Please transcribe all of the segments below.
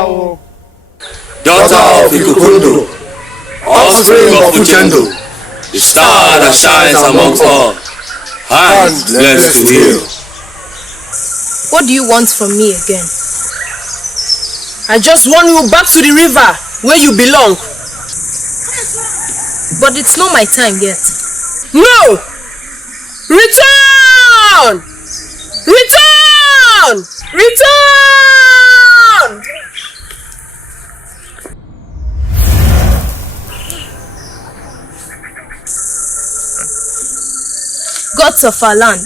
Daughter of Ikukundo, offspring of Uchendo, the star that shines amongst all, hands blessed to heal. What do you want from me again? I just want you back to the river where you belong. But it's not my time yet. No! Return! Return! Return! Gods of our land,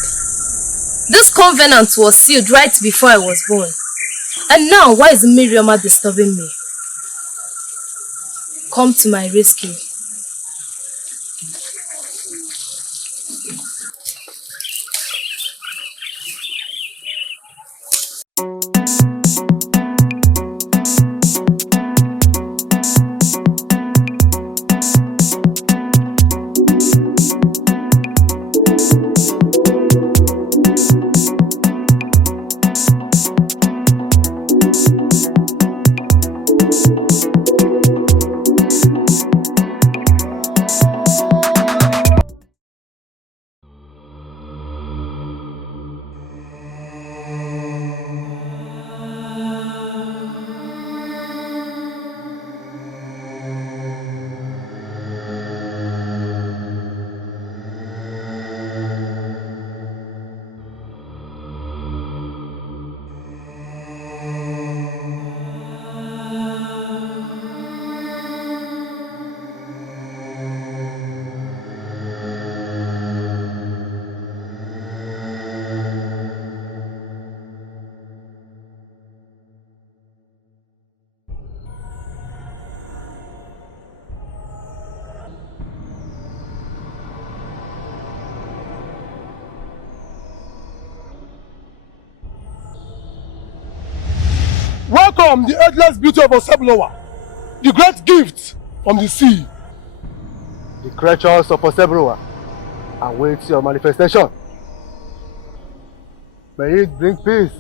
this covenant was sealed right before I was born. And now, why is Miriama disturbing me? Come to my rescue. Welcome the endless beauty of Oseblowa, the great gift from the sea. The creatures of Oseblowa await your manifestation. May it bring peace.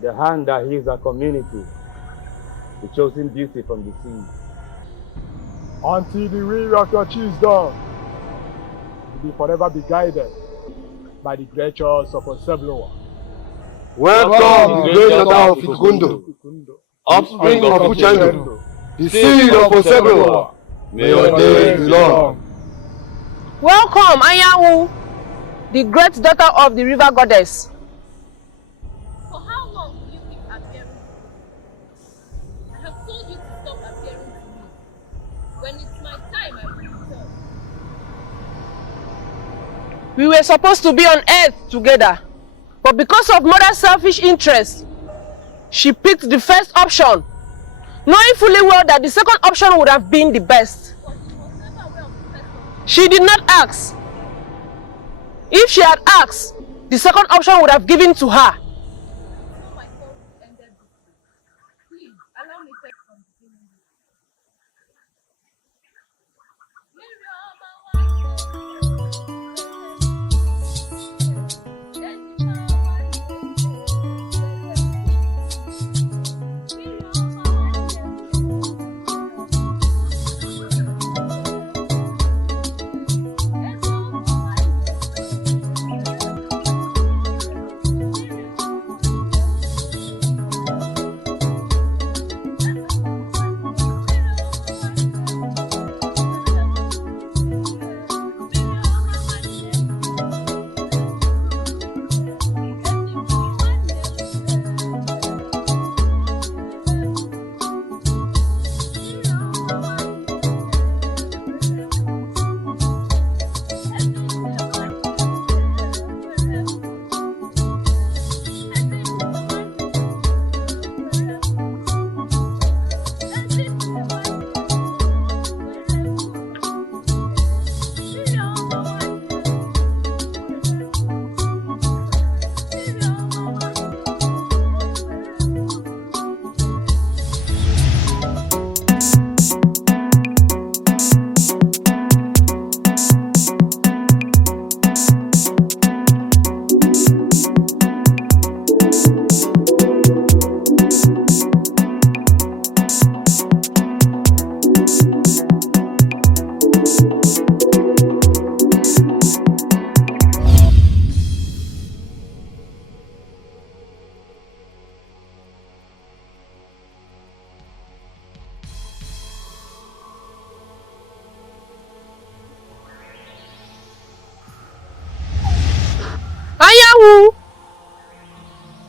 The hand that heals our community, the chosen beauty from the sea. Until the will of your chiefs done, you will forever be guided by the creatures of Oseblowa. Welcome, the great daughter of Ikukundo, offspring of Uchendo, the seed of Oseblowa. May your days be long. Welcome, Anyanwu, the great daughter of the river goddess. For how long will you keep appearing to me? I have told you to stop appearing to me. When it's my time, I will return. We were supposed to be on earth together, but because of mother's selfish interest, she picked the first option, knowing fully well that the second option would have been the best. She did not ask. If she had asked, the second option would have given to her.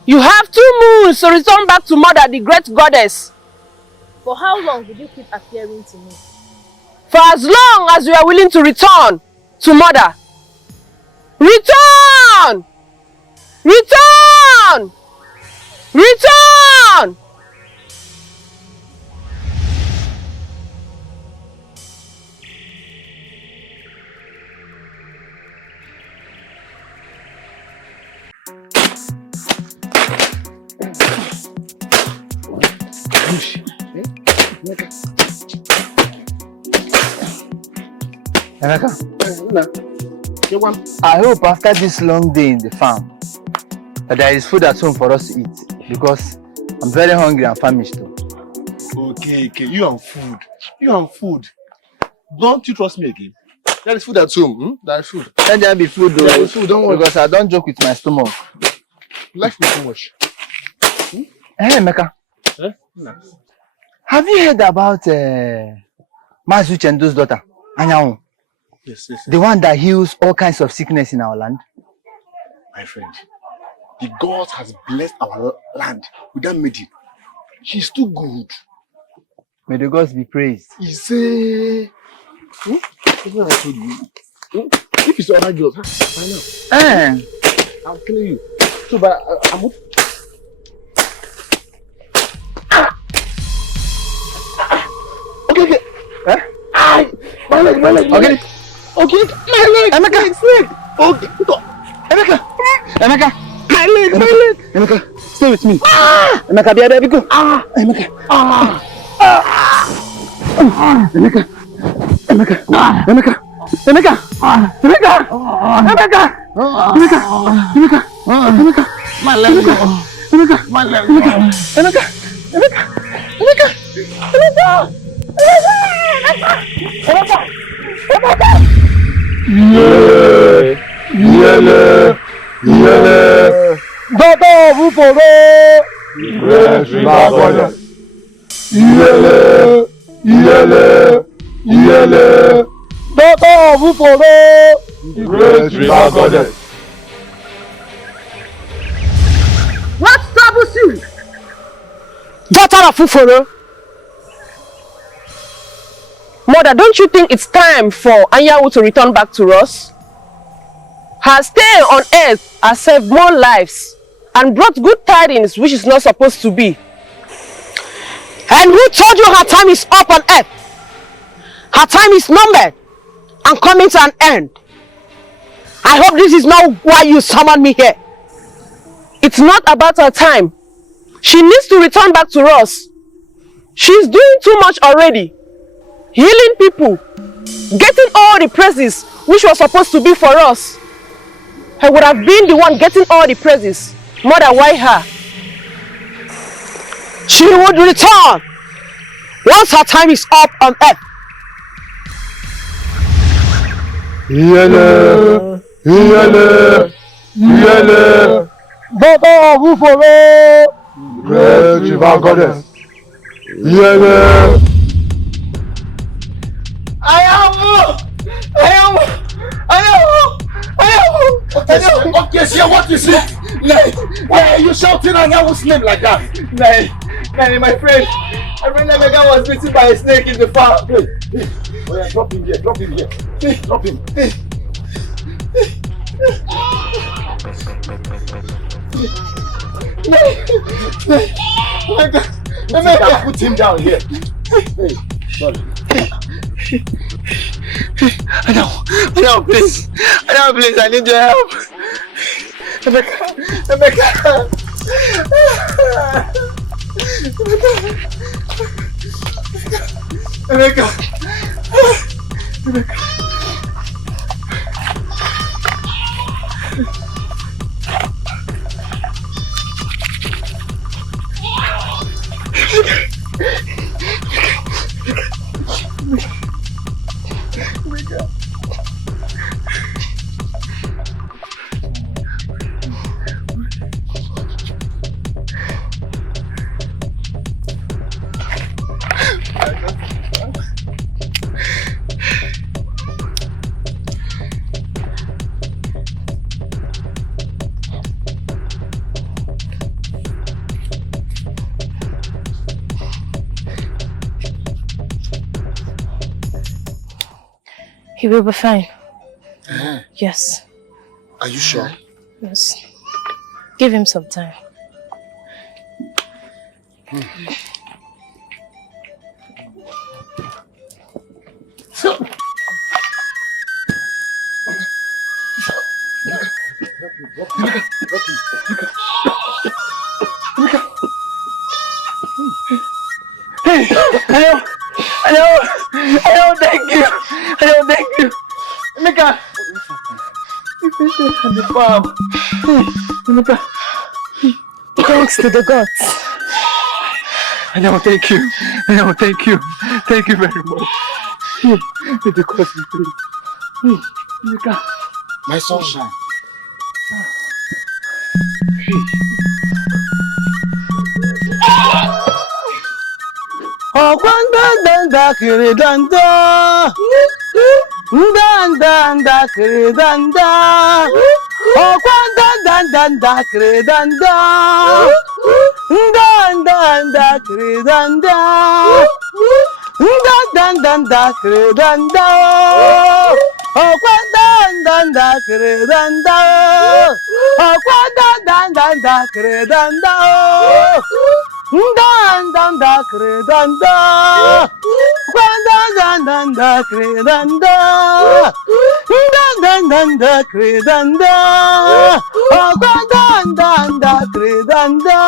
You have 2 moons to return back to Mother, the great goddess. For how long will you keep appearing to me? For as long as you are willing to return to Mother. Return! Return! Return! Emeka, I hope after this long day in the farm that there is food at home for us to eat, because I'm very hungry and famished too. Okay, you and food. Don't you trust me again? There is food at home. There is food. Let there be food though, There is food, don't worry. because I don't joke with my stomach. Life is too much. Hey Emeka, have you heard about Mazu Chendo's daughter, Anyanwu? Yes. The one that heals all kinds of sickness in our land? My friend, the God has blessed our land with that maiden. She's too good. May the gods be praised. He say, what I told you? If it's other girls, I know. I'm killing you. So, but I'm. Okay. My leg. Okay. Okay, my leg. Emeka. Okay. Emeka. My leg. Emeka, stay with me. Emeka, be there, go. Emeka. My leg. Daughter of Uforo, Great river goddess. Daughter of Uforo, Great river goddess. What troubles you? Daughter of Uforo. Mother, don't you think it's time for Anyanwu to return back to us? Her stay on earth has saved more lives and brought good tidings which is not supposed to be. And who told you her time is up on earth? Her time is numbered and coming to an end. I hope this is not why you summoned me here. It's not about her time. She needs to return back to us. She's doing too much already. Healing people, getting all the praises which was supposed to be for us. I would have been the one getting all the praises. Mother, why her? She would return once her time is up on earth. daughter of Uforo, Great river goddess. Okay, see what you see? Why are you shouting Anyanwu's name like that? Nah, my friend. I remember Emeka was bitten by a snake in the farm. Oh yeah, drop him here. Drop him. Emeka, put him down here. Hey, sorry. Anyanwu, please. Anyanwu, please, I need your help. Emeka. He will be fine. Yes. Are you sure? Yes. Give him some time. Hey, hello, thank you. Hello, thank you. Emeka, you finished at the farm. Emeka. Thanks to the gods. Hello, thank you. Hello, thank you. Thank you very much. Because you did. Emeka. My sunshine. Oh, danda kiri danda. Danda kiri danda. Oh, danda kiri danda. Danda kiri danda. Danda kiri danda. Oh, danda kiri danda. Oh, danda kiri danda. Danda kredanda, danda kredanda, danda kredanda, danda kredanda.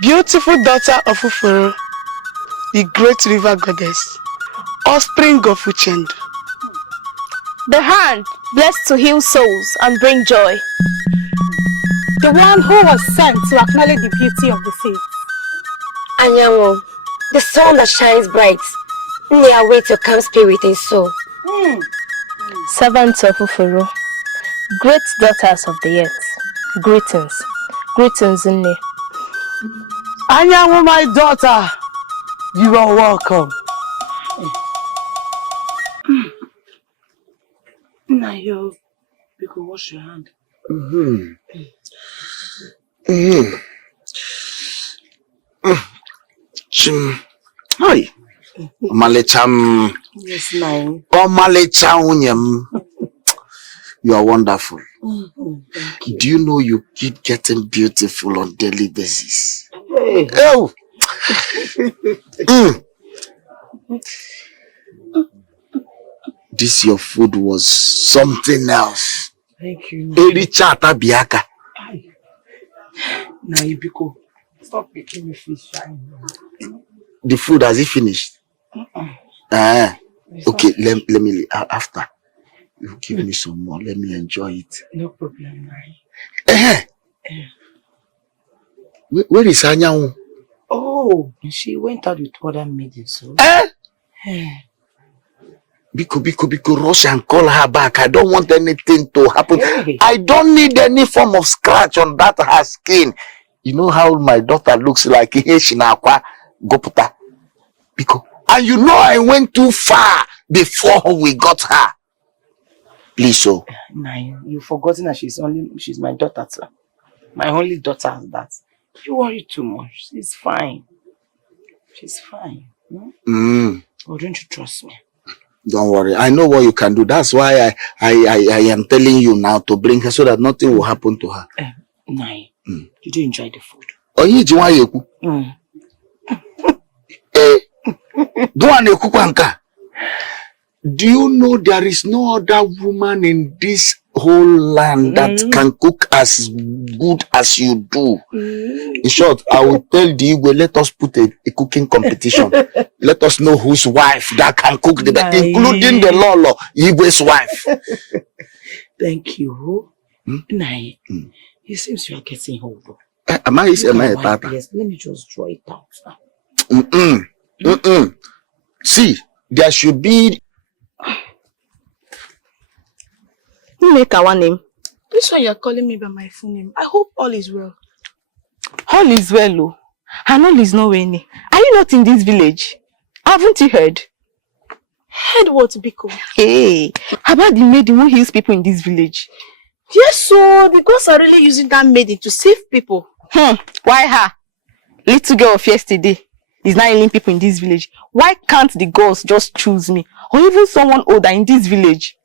Beautiful daughter of Ufuru, the great river goddess, offspring of Uchendu. The hand blessed to heal souls and bring joy. The one who was sent to acknowledge the beauty of the faith. Anyango, the sun that shines bright, in their way to calm spirit and soul. Servants of Ufuru, great daughters of the earth, greetings. Greetings, Nne. Anyango, my daughter, you are welcome. Nayo, you can wash your hand. Chim. Hi. Malecham. Yes, Nai. Oh, Malecham. You are wonderful. Thank you. Do you know you keep getting beautiful on daily basis? Hey. Oh. This your food was something else. Thank you. Erichata biaka. Nai, Biko, stop making me feel shy. The food has it finished? Okay, let me after. You give me some more. Let me enjoy it. No problem, Nai. Where is Anyanwu? Oh, she went out with other maidens. So. Biko, rush and call her back. I don't want anything to happen. Hey. I don't need any form of scratch on that her skin. You know how my daughter looks like Shinakwa Goputa. Biko. And you know I went too far before we got her. Please, so. Nai, you've forgotten that she's my daughter, sir. My only daughter is that. You worry too much. She's fine. She's fine. Oh, don't you trust me? Don't worry. I know what you can do. That's why I am telling you now to bring her so that nothing will happen to her. Nai, did you enjoy the food? Oh, you do you know there is no other woman in this whole land that can cook as good as you do? In short, I will tell the Igwe, let us put a cooking competition. Let us know whose wife that can cook the best, including the Lolo, Igwe's wife. Thank you. Nai, it seems you are getting old. Am I a tata? Yes, let me just draw it out now. See, there should be... Make our name. This one you're calling me by my full name. I hope all is well. All is well, oh. And all is nowhere near. Are you not in this village? Haven't you heard? Heard what, Biko? Hey, about the maiden who heals people in this village? Yes, so the gods are really using that maiden to save people. Why her? Little girl of yesterday. is not ailing people in this village, why can't the gods just choose me? Or even someone older in this village?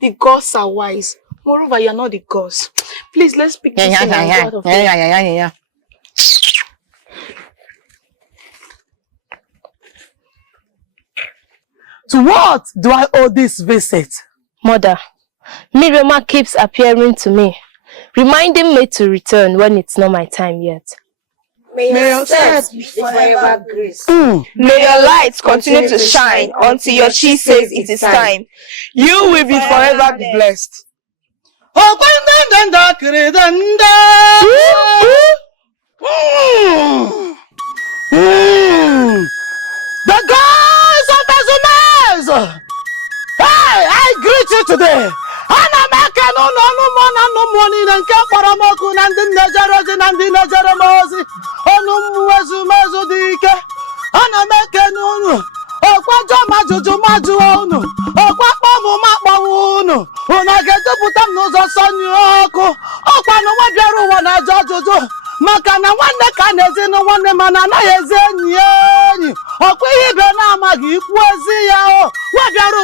The gods are wise. Moreover, you're not the gods. Please, let's pick this thing and go out of here. Yeah. To what do I owe this visit? Mother, Miriama keeps appearing to me, reminding me to return when it's not my time yet. May your steps be forever graced. May your light continue to shine until your chi says it is time. You will be forever blessed. The gods of Azumes! Hey, I greet you today. Ana maka no money and Kamparamoku and the Najarosi and the Najaramosi. Onumuazumazu dike. Ana maka no. Okwajo maju onu. Okwakpo mu makpo unu. Una getu putam n'ụzọ sonye ọkụ. Okwa no wabiaru wa na jojojo. Maka na nwanne ka na-ezi na nwanne mana anaghị ezi enyi. Ọkwa ihe ibe na-amaghị ikwu ezi ya o. Wabiara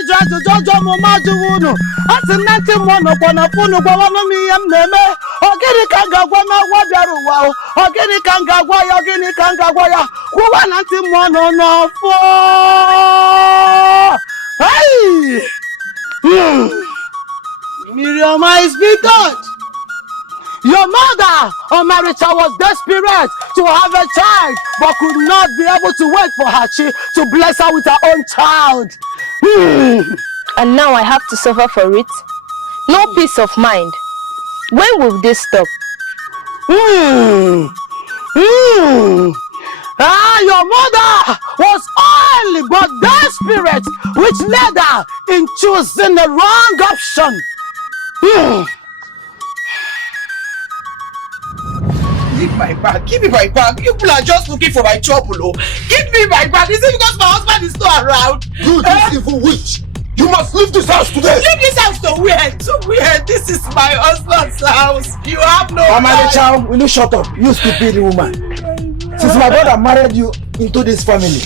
ịjụ ajụjụ ọjọọ ọmụma ajụwa unu. A sị na ntị mmụọ nọkwa na funu gwawanụ m ihe m na-eme. Ọ gịnị ka m ga-agwa na wabiara ụwa o? Ọ gịnị ka m ga-agwa ya? Ọ gịnị ka m ga-agwa ya? Kwụwa na ntị mmụọ nọ n'ọfọ. Hey! Miriama is big God. Your mother, Omarita, was desperate to have a child, but could not be able to wait for her to bless her with her own child. And now I have to suffer for it? No peace of mind. When will this stop? Your mother was only but desperate, which led her in choosing the wrong option. Give my bag. Give me my bag. People are just looking for my trouble. Oh. Give me my bag. Is it because my husband is not around? You this evil witch! You must leave this house today! Leave this house to where? To where? This is my husband's house. You have no right. Child, will you shut up? You stupid woman. Since my brother married you into this family,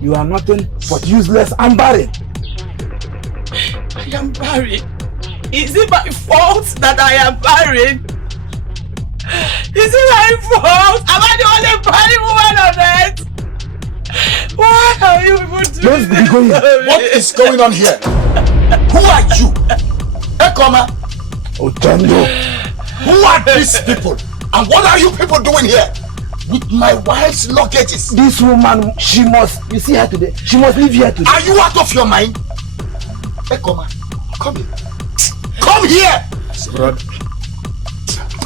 you are nothing but useless and barren. I am barren. Is it my fault that I am barren? Is it my fault? Am I the only barren woman on earth? Why are you even doing this? What is going on here? Who are you? Ekoma? Otando. Who are these people? And what are you people doing here? With my wife's luggages? This woman, she must, you see her today, she must live here today. Are you out of your mind? Ekoma, come here. Come here! Brother.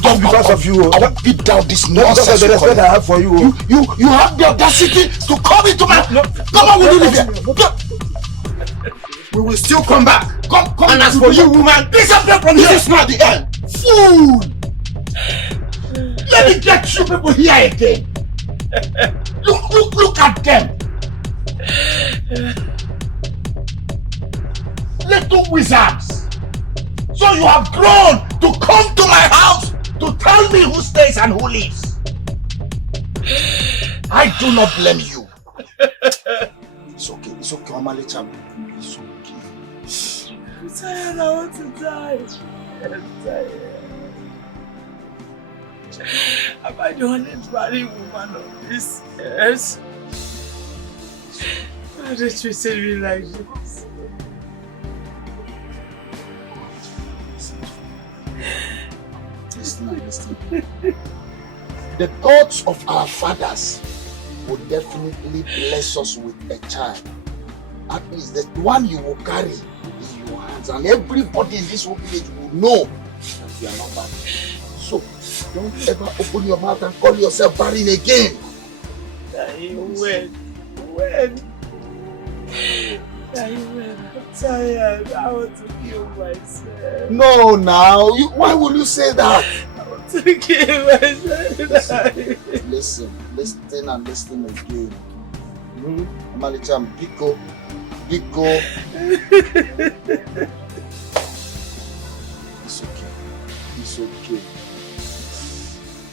Just because of you, I want to beat down this nonsense. Because of the respect I have for you. You have the audacity to come into my... Come on, we leave here. We will still come back. Come. And as for you, woman, disappear from here. This is not the end. Fool! Let me get you people here again. Look at them. Little wizards. So you have grown to come to my house to tell me who stays and who leaves. I do not blame you. It's okay, Omalicham. It's okay. I'm tired, I want to die. I'm tired. Am I the only married woman on this earth? Why they treated me like this? Listen. The gods of our fathers will definitely bless us with a child. At least the one you will carry in your hands, and everybody in this whole village will know that you are not barren. So don't ever open your mouth and call yourself barren again. When? I'm tired. I want to kill myself. No, now. Why will you say that? I want to kill myself. Listen and listen again. Omalicham, Biko. It's okay.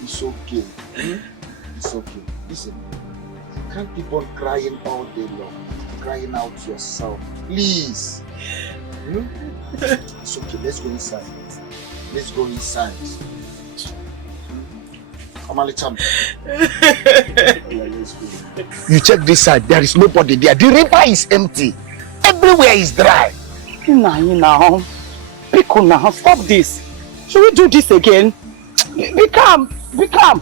It's okay. Listen. can't keep on crying all day long. Crying out yourself. Please. It's okay, let's go inside. Let's go inside. You check this side, there is nobody there. The river is empty. Everywhere is dry. Now. Pico now, stop this. Should we do this again? Be calm, be calm.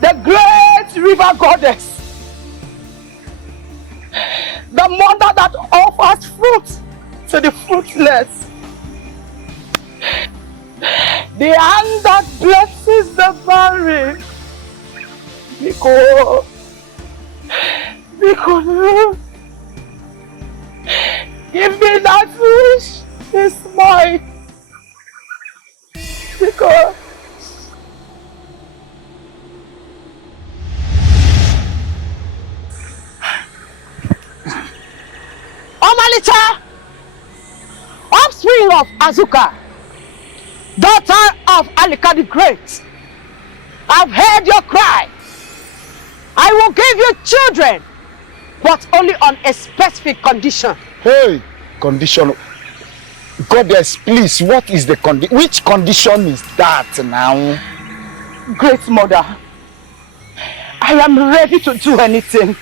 The great river goddess, the mother that offers fruit to the fruitless, the hand that blesses the barren, because give me that wish is mine, because Omalita, offspring of Azuka, daughter of Alika the Great, I've heard your cry. I will give you children, but only on a specific condition. Hey, condition. Goddess, please, what is the condition? Which condition is that now? Great Mother, I am ready to do anything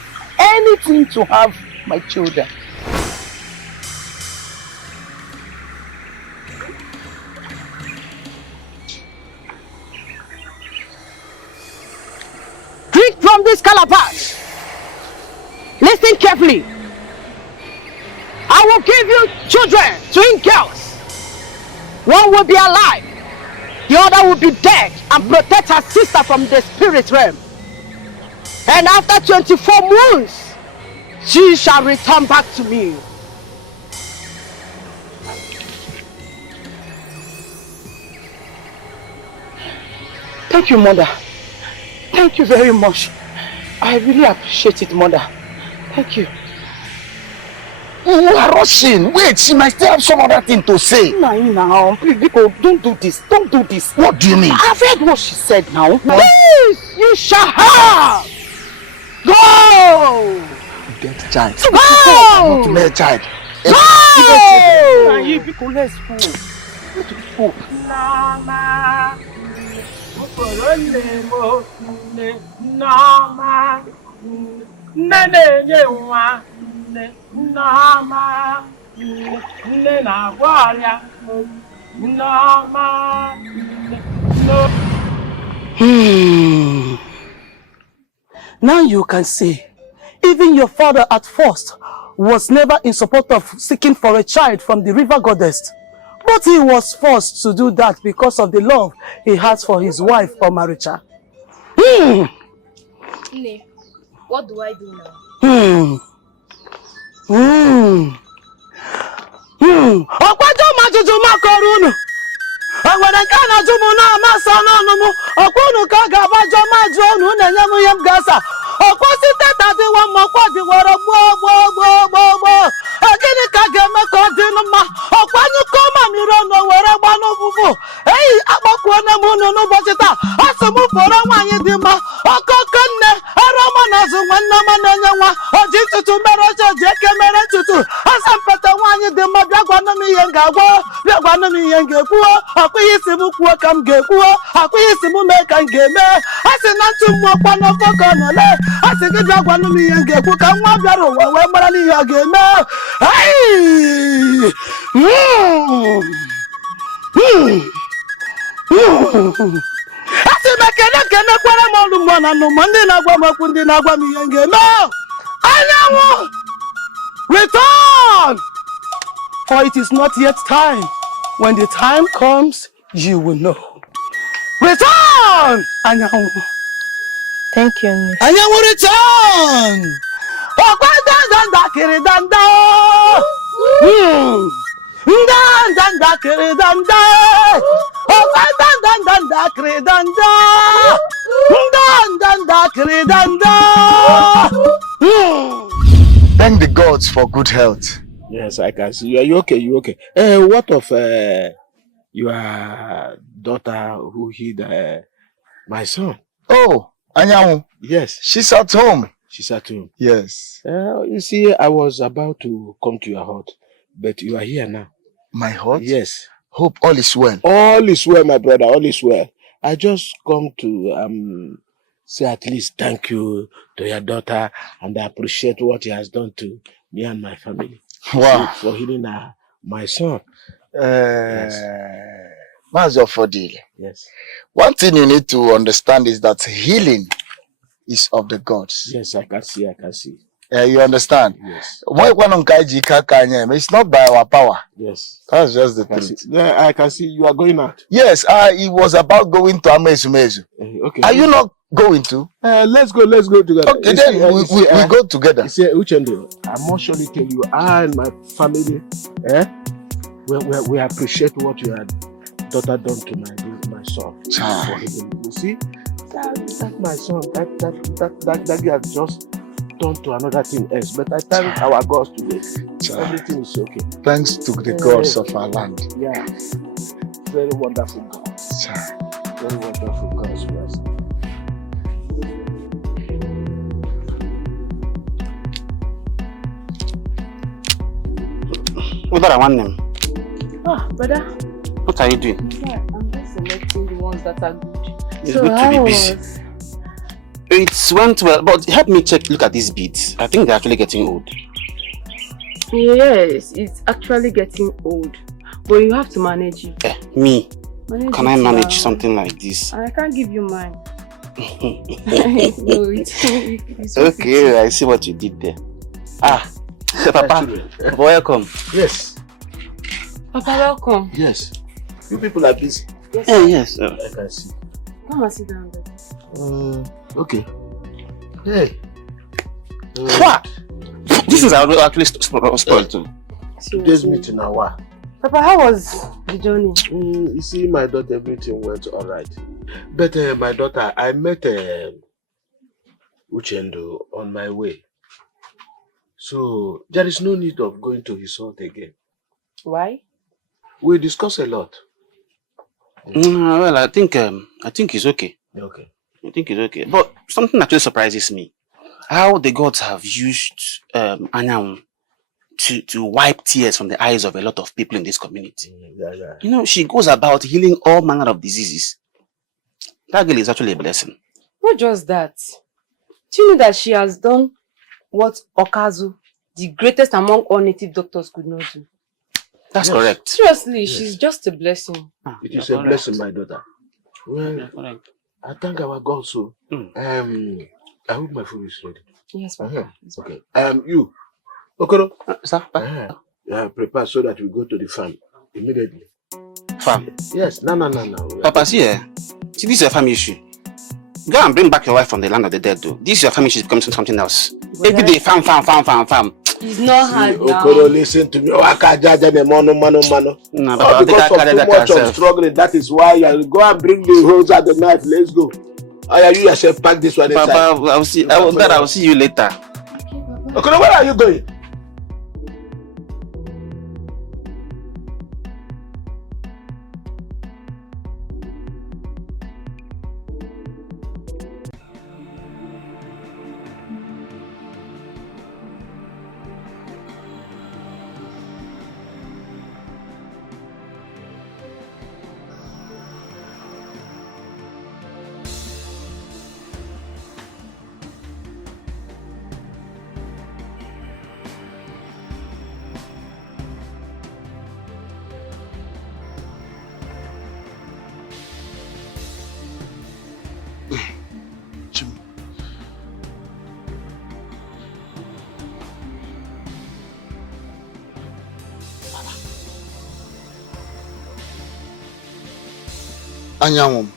to have my children. Drink from this calabash. Listen carefully. I will give you children, twin girls. One will be alive, the other will be dead, and protect her sister from the spirit realm. And after 24 moons, she shall return back to me. Thank you, Mother. Thank you very much. I really appreciate it, Mother. Thank you. You are rushing. Wait, she might still have some other thing to say. Now, please, don't do this. Don't do this. What do you mean? I've heard what she said now. Please, you shall have. Go! Get child. Go! Not to let child. Go! Let's go. Let's go. Now you can see, even your father at first was never in support of seeking for a child from the river goddess. But he was forced to do that because of the love he has for his wife, Omaricha. Ne, what do I do now? Okwajo majuju makorunu. Agwara kana jumu na amasa nanumu. Okwunu ka gabajo majonu na nyamu yem gasa. Okwosite tadi wa mokwaji wara bo. Agini ka geme ko dinuma. Okwanyu koma mirono wara gbanu fufu. Ei akpokwo na munu no bochita. Asumu foro nwanyi dima. Okokonne aroma na zu nwanna mananya nwa. Oji tutu mere oji ekemere tutu. Asampete nwanyi dima bia gwanu mi yenga gwo. Bia gwanu mi yenge kuo. Akwiyi simu kuo kam ge kuo. Akwiyi simu me kan ge me. Asi na ntumu okwa no kokono le. Asi gi bia gwanu mi yenge kuo ka nwa bia ro we mara ni ya ge me. Hey! Asi mekene kwara molu mwana no mandi na gwa makundi na gwa mi yenge no. Anyanwu! Return! For it is not yet time. When the time comes, you will know. Return! Anyanwu. Thank you, Nish. Anyanwu, return! Danda kiri danda. Danda kiri danda. Danda kiri danda. Danda kiri danda. Thank the gods for good health. Yes, I can see you. Are you okay? You okay? What of your daughter who hid my son. Oh, Anyanwu. Yes. She's at home. She's at home. Yes. You see, I was about to come to your hut, but you are here now. My hut? Yes. Hope all is well. All is well, my brother. All is well. I just come to say at least thank you to your daughter, and I appreciate what he has done to me and my family. Wow. For healing my son. Master Fodil. Yes. One thing you need to understand is that healing is of the gods. Yes, I can see. You understand? Yes. It's not by our power. Yes. That's just the truth. Yeah, I can see you are going out. Yes, it was about going to Amezumezu. Okay. Are you not going to? Let's go together. Okay, then we go together. See, Uchendo, I must surely tell you, I and my family, we appreciate what your daughter done to my son. You see, that my son, that guy just turned to another thing else. But I thank our gods today. Everything is okay. Thanks to the gods of our land. Yeah. Very wonderful gods. Very wonderful gods for us. What I want them? Ah, brother. What are you doing? I'm just selecting the ones that are good. It's good to be busy. It went well, but help me look at these beads. I think they're actually getting old. Yes, it's actually getting old. But you have to manage it. Me? Can I manage something like this? I can't give you mine. No, it's okay, I see what you did there. Papa, welcome. Yes. Papa, welcome. Yes. You people are busy. Yes. Yes. I can see. Come and sit down there. Okay. Hey. What? This is actually spoiled too. Today's meeting now. Papa, how was the journey? You see, my daughter, everything went all right. But my daughter, I met Uchendo on my way. So there is no need of going to his hut again. Why? We discussed a lot. Well, I think he's okay. Okay. I think he's okay. But something actually surprises me. How the gods have used Anyanwu to wipe tears from the eyes of a lot of people in this community. Yeah. You know, she goes about healing all manner of diseases. That girl is actually a blessing. Not just that. Do you know that she has done what Okazu, the greatest among all native doctors, could not do? That's correct. Seriously, she's just a blessing. It is a blessing, my daughter. Well, I thank our God so. I hope my food is ready. Yes, Papa. Okay. You, Okoro. Sir? Prepare so that we go to the farm immediately. Farm? Yes. No. Papa, see this is a family issue. Go and bring back your wife from the land of the dead, though. This is your family issue becomes something else. Every day, farm. It's not hard now. Okoro, listen to me. No, Papa, because of too much of struggling, that is why you go and bring the hose and the knife. Let's go. You yourself pack this one inside. Papa, I'll see you later. Okoro, where are you going? Anyanwu.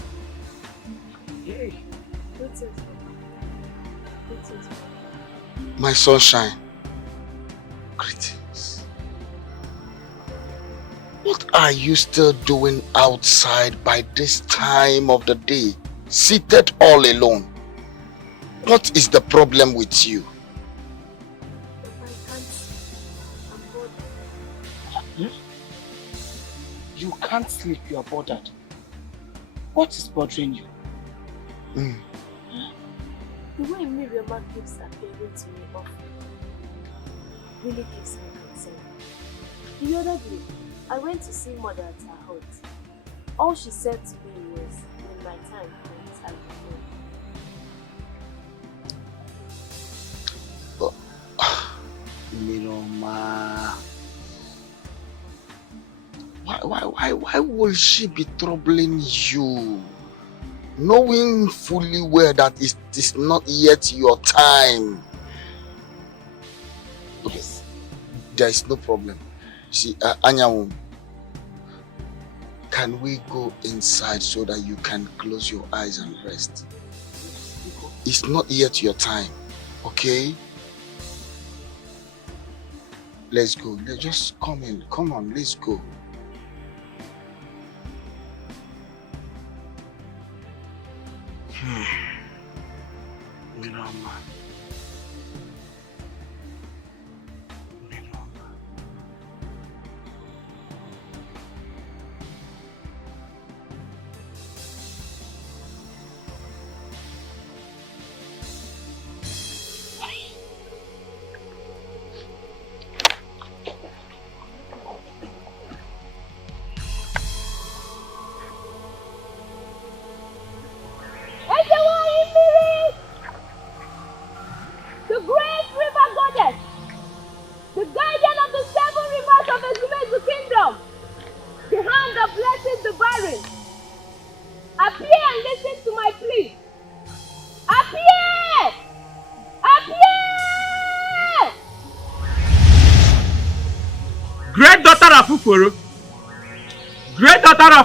My sunshine. Greetings. What are you still doing outside by this time of the day, seated all alone? What is the problem with you? You can't sleep, you are bothered. What is bothering you? The way Miriam keeps appearing to me often really gives me concern. The other day, I went to see Mother at her hut. All she said to me was, in my time comes, I will go. Miroma. Why will she be troubling you? Knowing fully well that it is not yet your time. Yes. There is no problem. See, Anyanwu, can we go inside so that you can close your eyes and rest? It's not yet your time, okay? Let's go. Let's just come in. Come on, let's go. Miroma. The great river goddess, the guardian of the 7 rivers of the kingdom, the hand that blesses the barren, appear and listen to my plea. Appear! Appear! Great daughter of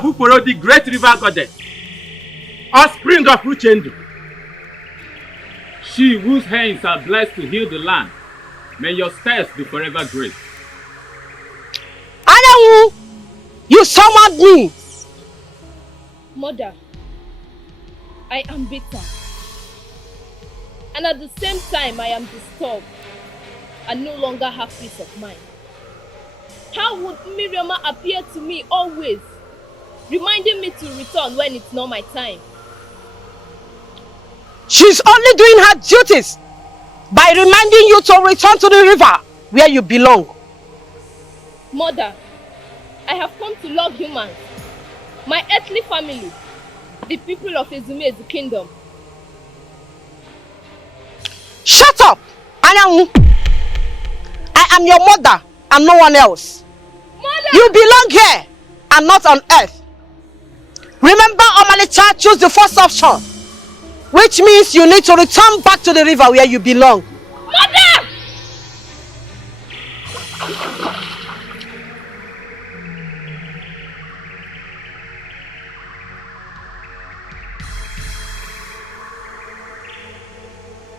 Uforo, the great river goddess, offspring of Uchendu, she whose hands are blessed to heal the land, may your steps be forever great. Anyanwu, you summoned me. Mother, I am bitter. And at the same time, I am disturbed and no longer have peace of mind. How would Miriam appear to me always, reminding me to return when it's not my time? She's only doing her duties by reminding you to return to the river where you belong. Mother, I have come to love humans, my earthly family, the people of Ezume's kingdom. Shut up, Anyanwu. I am your mother and no one else. Mother! You belong here and not on earth. Remember, Omalicha chose the first option, which means you need to return back to the river where you belong. Mother!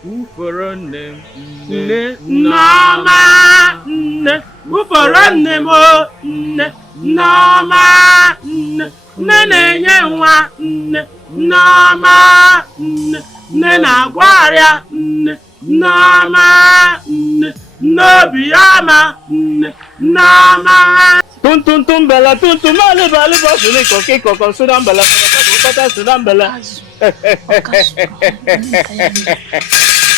Uforo nne Nneoma nne Uforo nne mo nne Nneoma nne nne na-enye nwa nne Nneoma nne nne na-agwa arịa nne Nneoma nne n'obi ọma nne Nneoma tuntum bela tuntum alibali bosuni koki kokon sudan bela kota sudan bela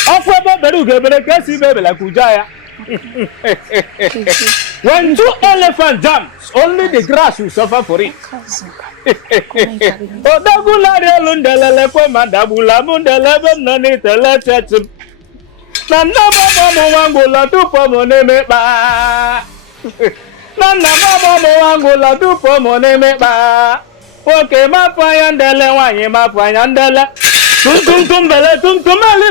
Offer beru gebere kasi bebela kujaya. When 2 elephants jump, only the grass will suffer for it. Odagula relundelele kwa madabula mundelebe nani telechetu. Nana mama mwangula tupo moneme ba. Nana mama mwangula tupo moneme ba. Oke mafanya ndele wanyi mafanya ndele. Tum bele tum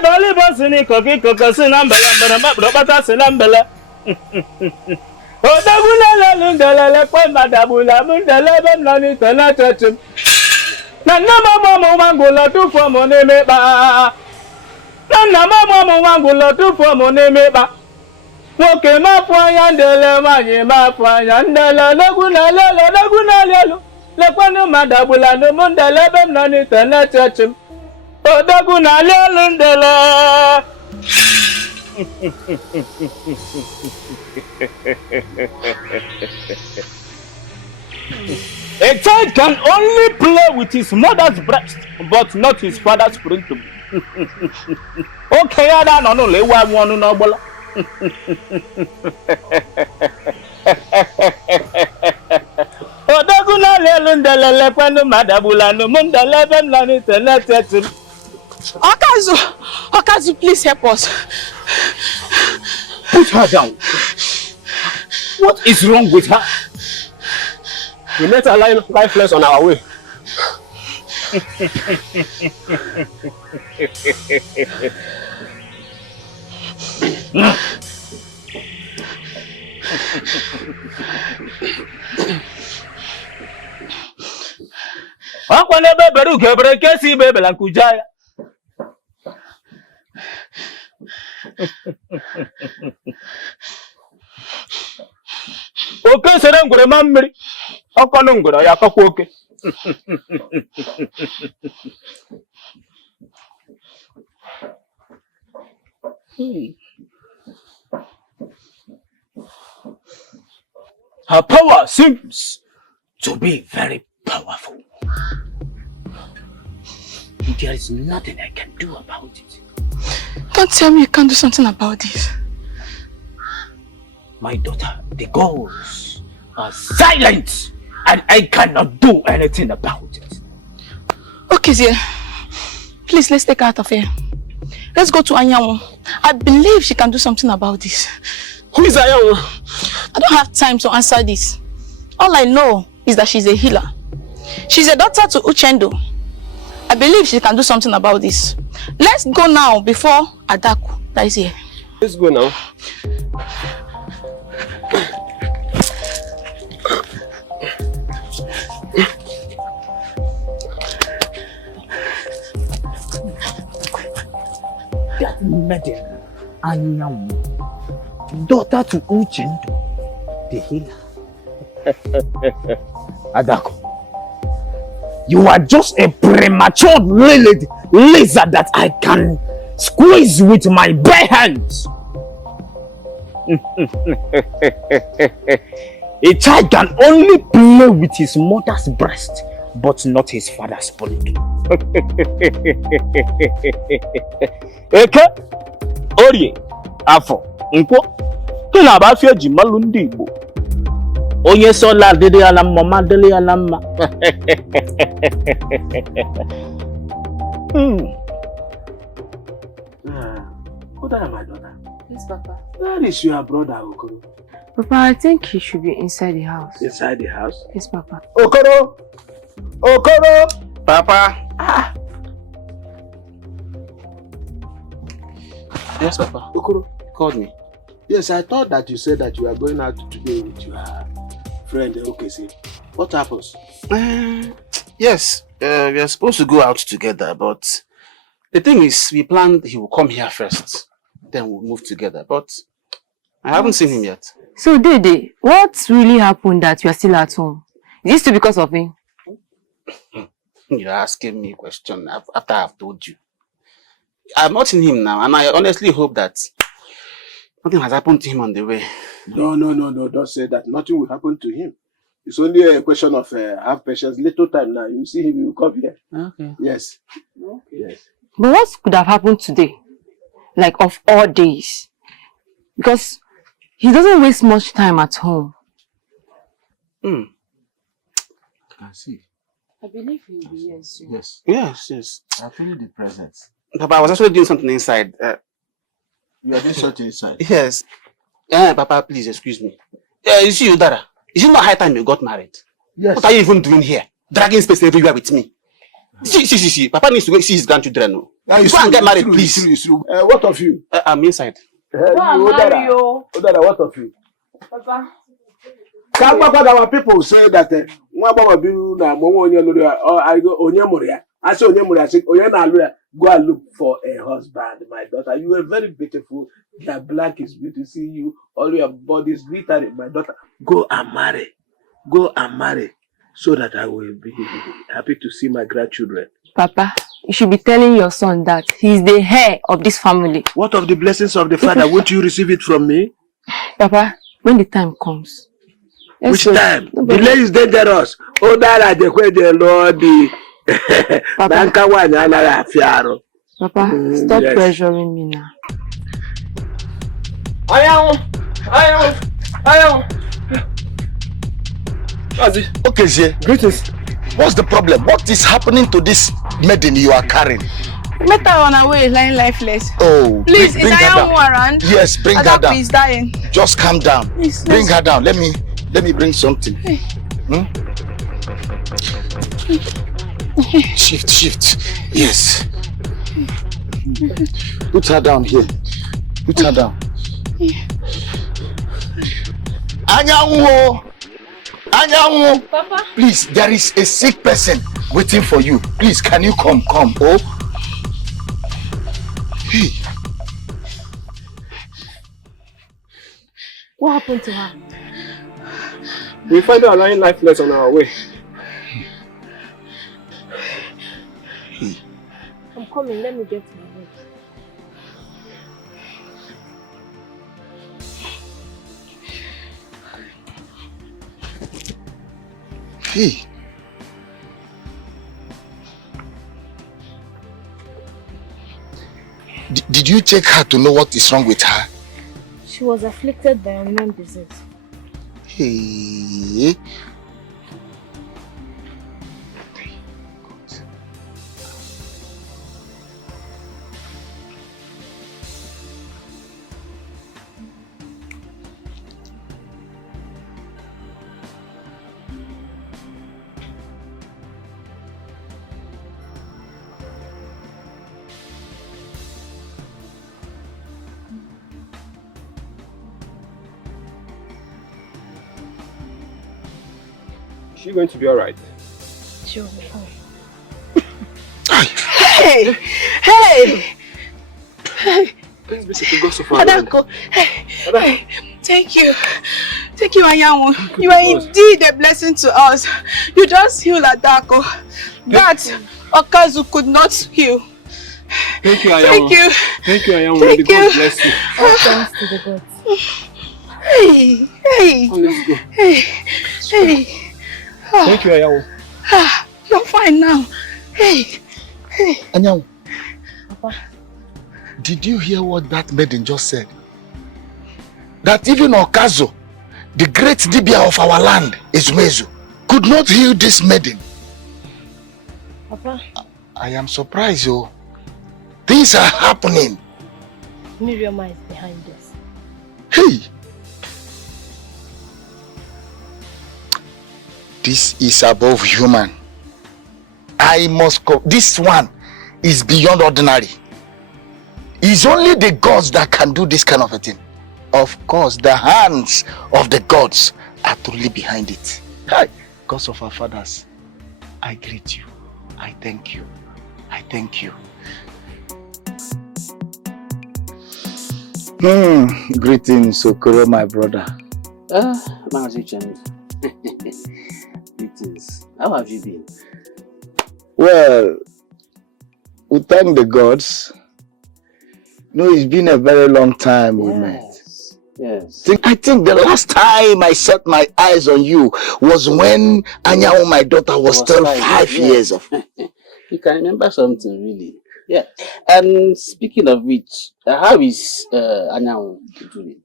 ali basini koki kokosi nambele mbele mabata sinambele. Odagula lundele kwa madabula mundelebe nani telechetu. Nana mama mwangula tupo moneme ba. Nana mama mwangula tupo moneme ba. Woke mafanya ndele wanyi mafanya ndele laguna lelo. Lekwanu madabula no mundelebe nani telechetu. Odaguna lelundele. A child can only play with his mother's breast, but not his father's sprintum. Okay, I don't know. Let one no bola. Odaguna lelundele kwenu madabula no munda leben lani teletetu. Okazu, please help us. Put her down. What is wrong with her? We met her lifeless on our way. Akwanebe beru gebre kesi bebela kujaya. Oke sere ngwere ma mmiri. Ọkọnụ ngwere ya akọkwa oke. Her power seems to be very powerful. There is nothing I can do about it. Don't tell me you can't do something about this. My daughter, the gods are silent and I cannot do anything about it. Okay, Zia. Please, let's take her out of here. Let's go to Anyanwu. I believe she can do something about this. Who is Anyanwu? I don't have time to answer this. All I know is that she's a healer. She's a daughter to Uchendo. I believe she can do something about this. Let's go now before Adaku dies here. Let's go now. That maiden, Anyanwu, daughter to Uchendo, the healer. Adako, you are just a premature lizard that I can squeeze with my bare hands. A child can only play with his mother's breast, but not his father's body. Eke, Orie, Afo, Nkwo, kina ba fi ejimalu ndi Igbo. Onye sola dede ala mama dele ala mma. What are my daughter? Yes, Papa. Where is your brother, Okoro? Papa, I think he should be inside the house. Inside the house? Yes, Papa. Okoro! Okoro! Papa! Ah. Yes, Papa. Okoro, you called me. Yes, I thought that you said that you are going out today with your friend, OKC. What happens? Yes, we are supposed to go out together, but the thing is, we planned he will come here first, then we'll move together, but I haven't seen him yet. So, Dede, what really happened that you are still at home? Is this still because of him? You're asking me a question after I've told you. I've not seen him now, and I honestly hope that nothing has happened to him on the way. No, don't say that. Nothing will happen to him. It's only a question of have patience. Little time now. You see him, he will come here. Okay. Yes. Okay. Yes. But what could have happened today? Like, of all days? Because he doesn't waste much time at home. I see. I believe he will be here soon. Yes. Yes. I feel the presence. Papa, I was actually doing something inside. You are doing something inside? Yes. Papa, please excuse me. You see, Udara, is it not high time you got married? Yes. What are you even doing here? Dragging space everywhere with me. See. Papa needs to go see his grandchildren. No. Go and get married, please. It's true. What of you? I'm inside. Udara, what of you? Papa. Our people say that I say go and look for a husband, my daughter. You are very beautiful. Your black is beautiful. See you, all your body is glittering, my daughter. Go and marry. Go and marry, so that I will be happy to see my grandchildren. Papa, you should be telling your son that he's the heir of this family. What of the blessings of the father? Won't you receive it from me? Papa, when the time comes, Yes, which time? Delay is dangerous. Oh, that I declare the Lord the Banka one and I Fiaro. Papa, stop pressuring me now. I am. Okay, Zé. Greetings. What's the problem? What is happening to this maiden you are carrying? Met her on her way, lying lifeless. Oh, please, bring is her down. Around? Yes, bring her down. Is dying. Just calm down. Please, bring her down. Let me bring something. Hey. Shift. Yes. Put her down here. Put her down. Anyanwu! Papa? Please, there is a sick person waiting for you. Please, can you come? Oh. Hey. What happened to her? We find her lying lifeless on our way. I'm coming, let me get to my room. Hey. Did you check her to know what is wrong with her? She was afflicted by unknown disease. Hey. Is she going to be alright? She'll be fine. Hey! Please be seeking God so far. Adako, hey, thank you, Anyanwu. You are indeed a blessing to us. You just healed Adako. That Okazu could not heal. Thank you, Anyanwu. Thank you, Anyanwu. Thank you. God bless you. All thanks to the gods. Hey. Let's go. Hey. Thank you, Anyanwu. You're fine now. Hey. Anyanwu. Papa. Did you hear what that maiden just said? That even Okazo, the great Dibia of our land, Ezumezu, could not heal this maiden. Papa. I am surprised, oh. Things are happening. Miriam is behind us. Hey! This is above human. This one is beyond ordinary. It's only the gods that can do this kind of a thing. Of course, the hands of the gods are truly behind it. Hi, gods of our fathers, I greet you. I thank you. Greetings, Okoro, my brother. Magician. Greetings. How have you been? Well, we thank the gods. No, it's been a very long time we met. Yes. I think the last time I set my eyes on you was when Anyanwu, my daughter, was still 5 years of. You can remember something, really. Yeah. And speaking of which, how is Anyanwu doing?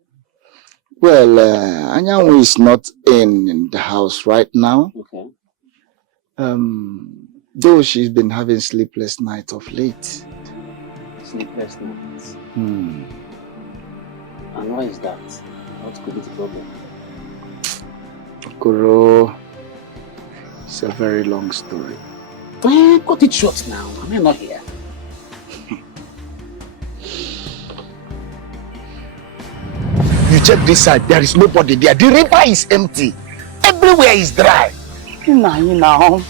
Well, Anyanwu is not in the house right now. Okay. Though she's been having sleepless nights of late. Sleepless nights? Hmm. And why is that? What could be the problem? Okoro, it's a very long story. Cut it short now. Am I not here? You check this side, there is nobody there. The river is empty. Everywhere is dry. Now.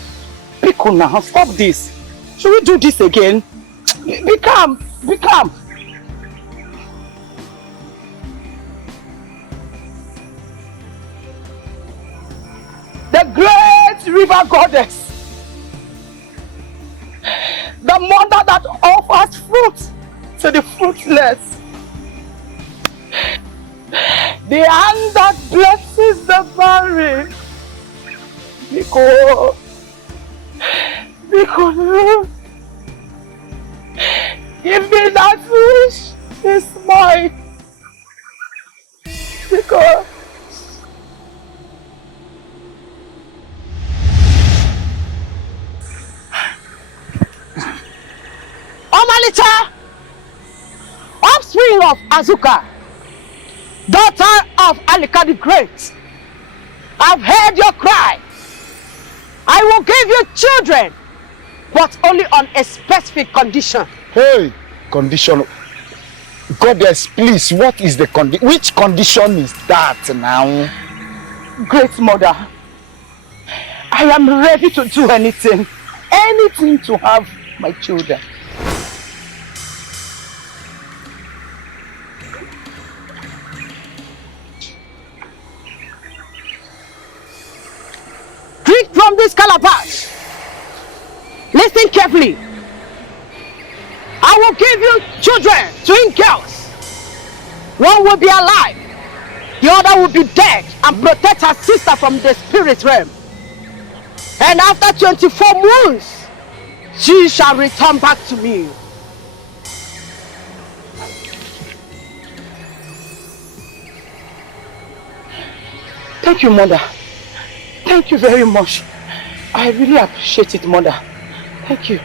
Pickle now, stop this. Should we do this again? Be calm. The great river goddess, the mother that offers fruit to the fruitless, The hand that blesses the barren. Because give me that wish is mine. Because Omalita, offspring of Azuka, daughter of Alika the Great, I've heard your cry. I will give you children, but only on a specific condition. Hey, condition. Goddess, please, what is the condition? Which condition is that now? Great Mother, I am ready to do anything to have my children. Drink from this calabash. Listen carefully. I will give you children, twin girls. One will be alive, the other will be dead and protect her sister from the spirit realm. And after 24 moons, she shall return back to me. Thank you, Mother. Thank you very much. I really appreciate it, Mother. Thank you.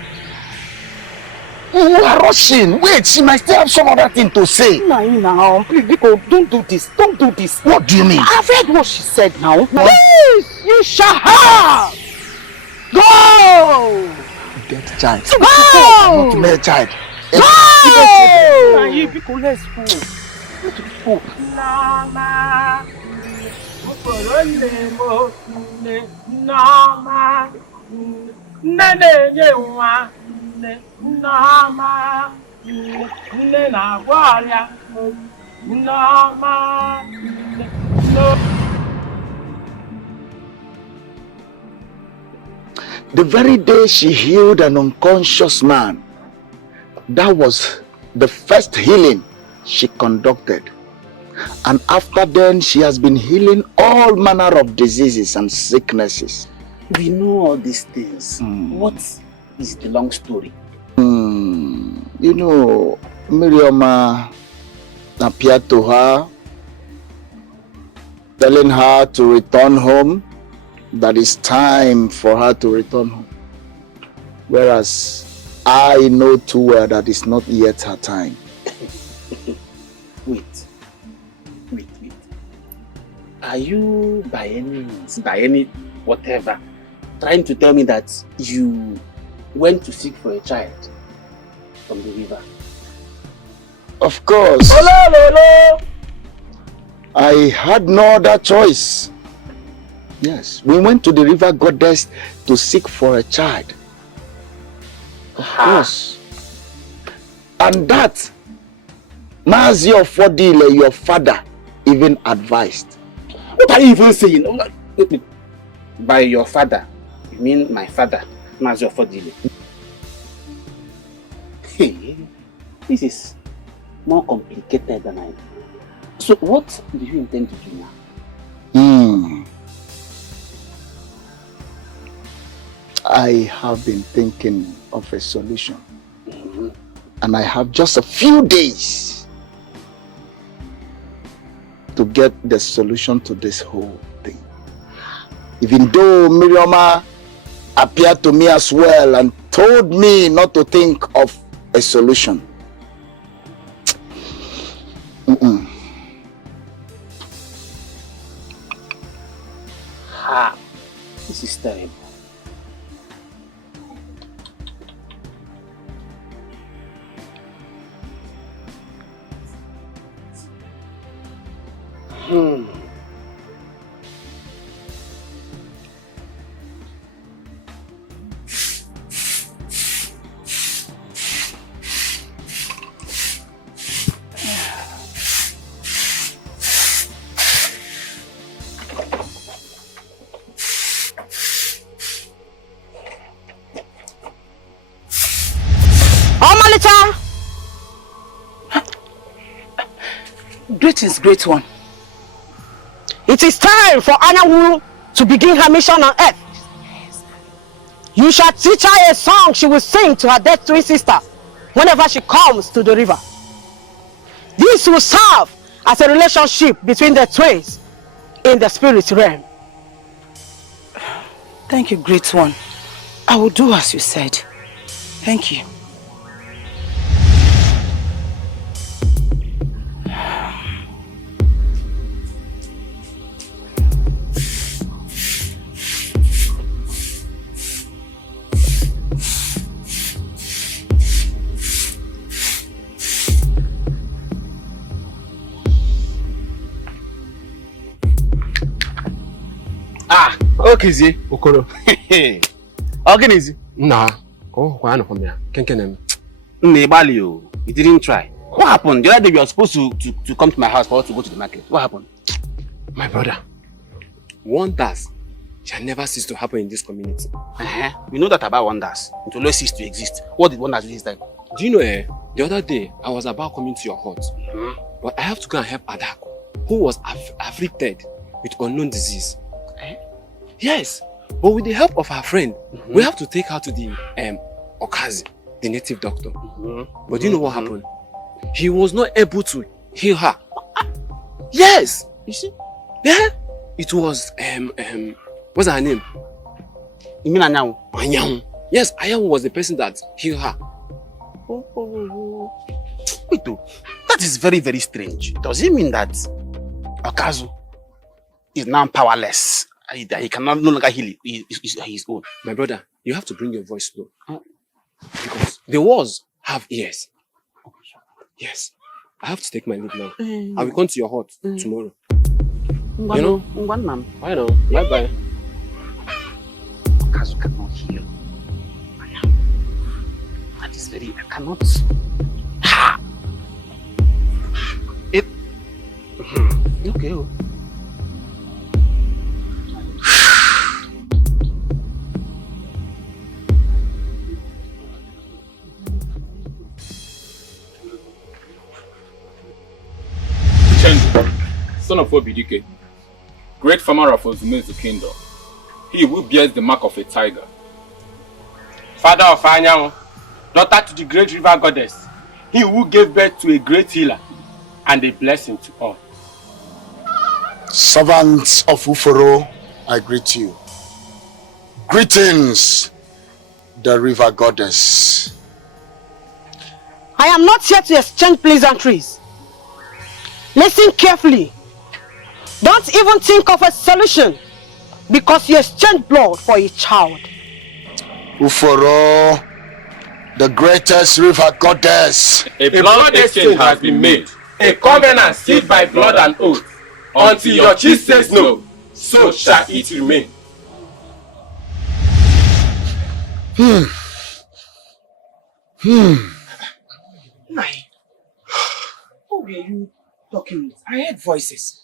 You are rushing. Wait, she might still have some other thing to say. Now, please, Biko, don't do this. Don't do this. What do you mean? I've heard what she said now. Please, you shall have. Go! Get child. Go! Not mere child. Go! Biko, let's go. Let's go. Nama, Uporonemo, Nama, Nenewa, Nama, Nena Waria, Nama, no. The very day she healed an unconscious man, that was the first healing she conducted. And after then, she has been healing all manner of diseases and sicknesses. We know all these things. What is the long story? You know, Miriam appeared to her, telling her to return home, that it's time for her to return home. Whereas I know too well that it's not yet her time. Wait. Are you by any whatever, trying to tell me that you went to seek for a child from the river? Of course. I had no other choice. Yes, we went to the river goddess to seek for a child. Of course. And that, Mazi of Fodile, your father, even advised. What are you even saying? By your father, you mean my father, Mazi of Fodile? Hey, this is more complicated than I do. So what do you intend to do now? I have been thinking of a solution. And I have just a few days to get the solution to this whole thing. Even though Miriam appeared to me as well and told me not to think of a solution. This is terrible. Greetings, great one. It is time for Anyanwu to begin her mission on earth. You shall teach her a song she will sing to her dead twin sister whenever she comes to the river. This will serve as a relationship between the twins in the spirit realm. Thank you, great one. I will do as you said. Thank you. Okizi, Okoro. Organize. Nah. Oh, why not from here? Kenkenem. Nebalio, you didn't try. What happened? The other day we were supposed to come to my house for us to go to the market. What happened? My brother, wonders shall never cease to happen in this community. We know that about wonders. It will always cease to exist. What did wonders do this time? Do you know, the other day I was about coming to your hut, but I have to go and help Adako, who was afflicted with unknown disease. Yes, but with the help of her friend, we have to take her to the Okazi, the native doctor. But do you know what happened? He was not able to heal her. Yes, you see? Yeah, it was what's her name? You mean Anyanwu? Anyanwu. Yes, Anyanwu was the person that healed her. Wait, that is very, very strange. Does it mean that Okazu is now powerless? He cannot no longer heal his own? My brother, you have to bring your voice low. Because the walls have ears. Yes. I have to take my leave now. I will come to your hut tomorrow. You know? I know. Bye-bye. Okazu cannot heal. That is very... I cannot... It... Okay. Son of Obidike, great farmer of Ozumezu Kingdom, he who bears the mark of a tiger. Father of Anyanwu, daughter to the great river goddess, he who gave birth to a great healer and a blessing to all. Servants of Uforo, I greet you. Greetings, the river goddess. I am not here to exchange pleasantries. Listen carefully. Don't even think of a solution because you exchange blood for a child. Uforo, the greatest river goddess. A blood exchange has been made, a covenant sealed by blood and oath. Until your chief says no, so shall it remain. Nai, who were you talking with? I heard voices.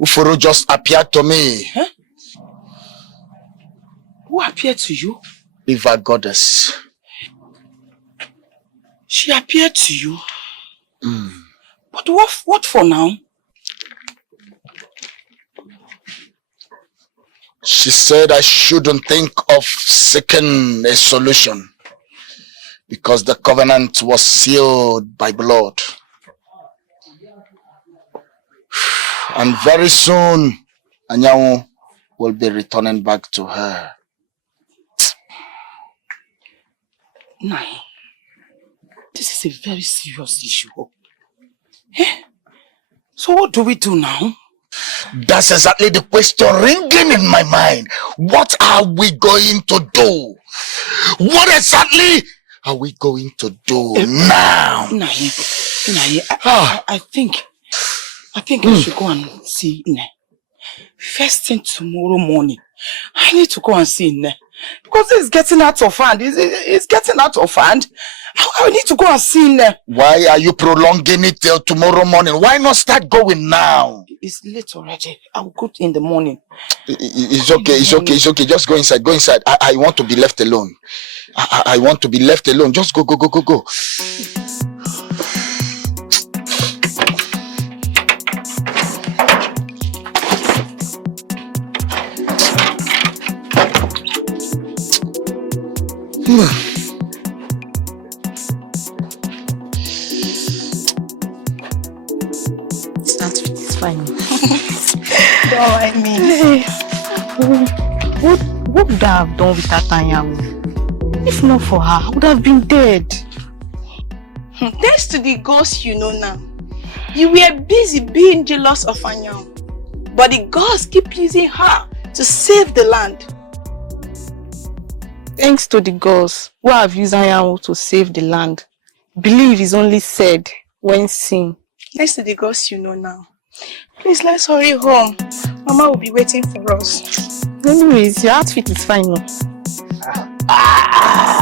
Uforo just appeared to me. Who appeared to you? River goddess. She appeared to you? But what for now? She said I shouldn't think of seeking a solution because the covenant was sealed by blood. And very soon, Anyanwu will be returning back to her. Nai, this is a very serious issue. So what do we do now? That's exactly the question ringing in my mind. What are we going to do? What exactly are we going to do now? Nai, I think I should go and see Nne. First thing tomorrow morning, I need to go and see Nne. Because it's getting out of hand. It's getting out of hand. I need to go and see him. Why are you prolonging it till tomorrow morning? Why not start going now? It's late already. I'll go in the morning. It's okay. Just go inside. Go inside. I want to be left alone. I want to be left alone. Just go. It's fine. Oh, I mean, what would I have done with that Anyanwu? If not for her, I would have been dead. Thanks to the ghost you know now. You were busy being jealous of Anyanwu, but the gods keep using her to save the land. Thanks to the gods who have used Anyanwu to save the land. Believe is only said when seen. Thanks to the ghost you know now. Please, let's hurry home. Mama will be waiting for us. Anyways, your outfit is fine now.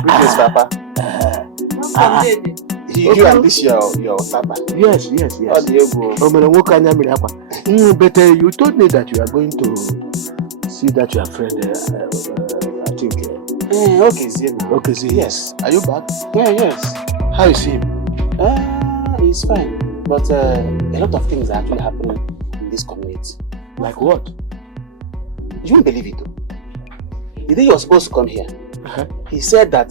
Yes, Papa. You and this your Papa. Yes. Oh, there you go. But you told me that you are going to see that your friend, I think. Okay, see. Yes. Are you back? Yeah, yes. How is he? He's fine. But a lot of things are actually happening in this community. Like what? You won't believe it though. The day you were supposed to come here, he said that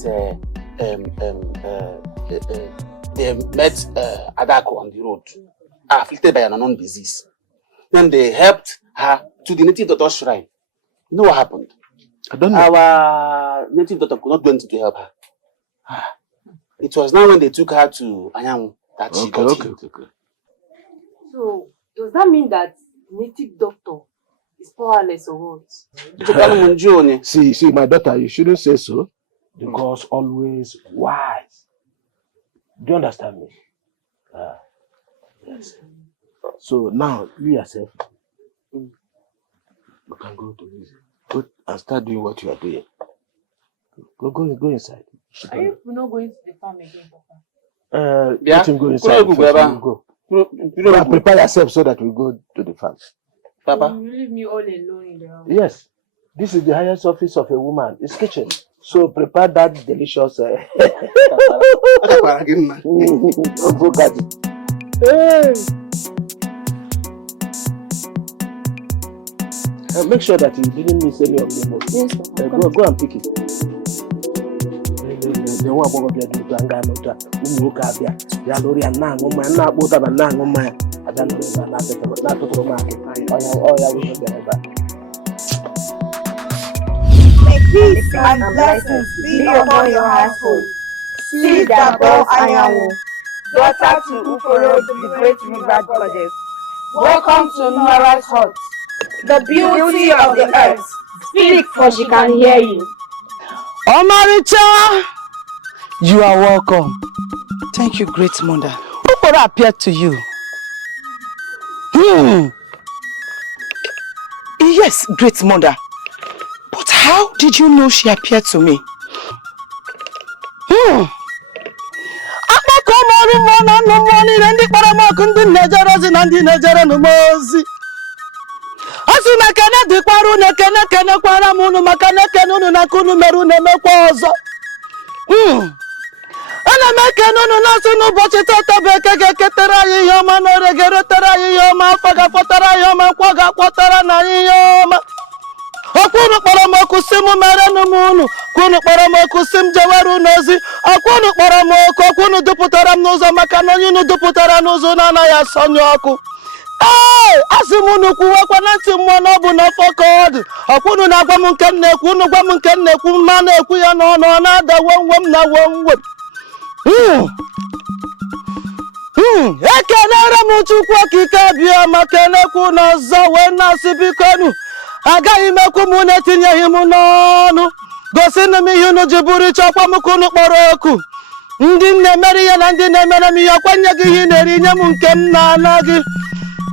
they met Adako on the road, afflicted by an unknown disease. Then they helped her to the native doctor's shrine. You know what happened? I don't know. Our native doctor could not do anything to help her. It was now when they took her to Anyanwu that she got healed. Okay. So, does that mean that native doctor is powerless or what? See, my daughter, you shouldn't say so. The gods always wise. Do you understand me? Yes. So now, you yourself, you can go to music. Go and start doing what you are doing. Go inside. Are you not going to the farm again, Papa? Let him go inside. Go. Prepare yourself so that we go to the farm. Papa, you leave me all alone in the house. Yes. This is the highest office of a woman. It's kitchen. So prepare that delicious. Make sure that you didn't miss any of them. Yes, Papa. Go and pick it. The one about the Danga Nota, Umukabia, Yaloria Nang, not both of a Nang on my. I don't know not to market. Oh, yeah, we should get back. May peace and blessings be upon your household. See that ball Anyanwu, daughter to Uforo, the great river goddess. Welcome to Nora's hut, the beauty of the earth. Speak, for she can hear you. Omaricha, you are welcome. Thank you, great mother. Who appeared to you? Yes, great mother. But how did you know she appeared to me? Ana meke nunu nasu n'ụbọchị tata beke ga-eketara anyị ihe ọma na ore ga-eretara anyị ihe ọma afọ ga-akpọtara anyị ọma nkwọ ga-akpọtara na anyị ihe ọma. Ọkwụnụ kpọrọ m oku si m merenụ m unu, kwụnụ kpọrọ m oku si m jewere unu ozi, ọkwụnụ kpọrọ m oku, ọkwụnụ dupụtara m n'ụzọ maka na onye unu dupụtara n'ụzọ na-anaghị asọnye ọkụ. Asị m unu kwuwekwa na ntị mmụọ na ọ bụ n'afọ ka ọ dị. Ọkwụnụ na-agwa m nke m na-ekwu, unu gwa m nke m na-ekwu, ma na-ekwu ya n'ọnụ, ọ na-ada womwom na womwom. Ekelere m Chukwu okike bịa ma kelekwu n'ọzọ wee na-asị bikonu agaghị m ekwu m na-etinyeghị m n'ọnụ gosi na m ihe unu ji bụrụ ịchọkwa m ka unu kpọrọ oku ndị na-emere ihe na ndị na-emere m ihe ọkwa nye gị ihe na-eri nye m nke m na-ana gị.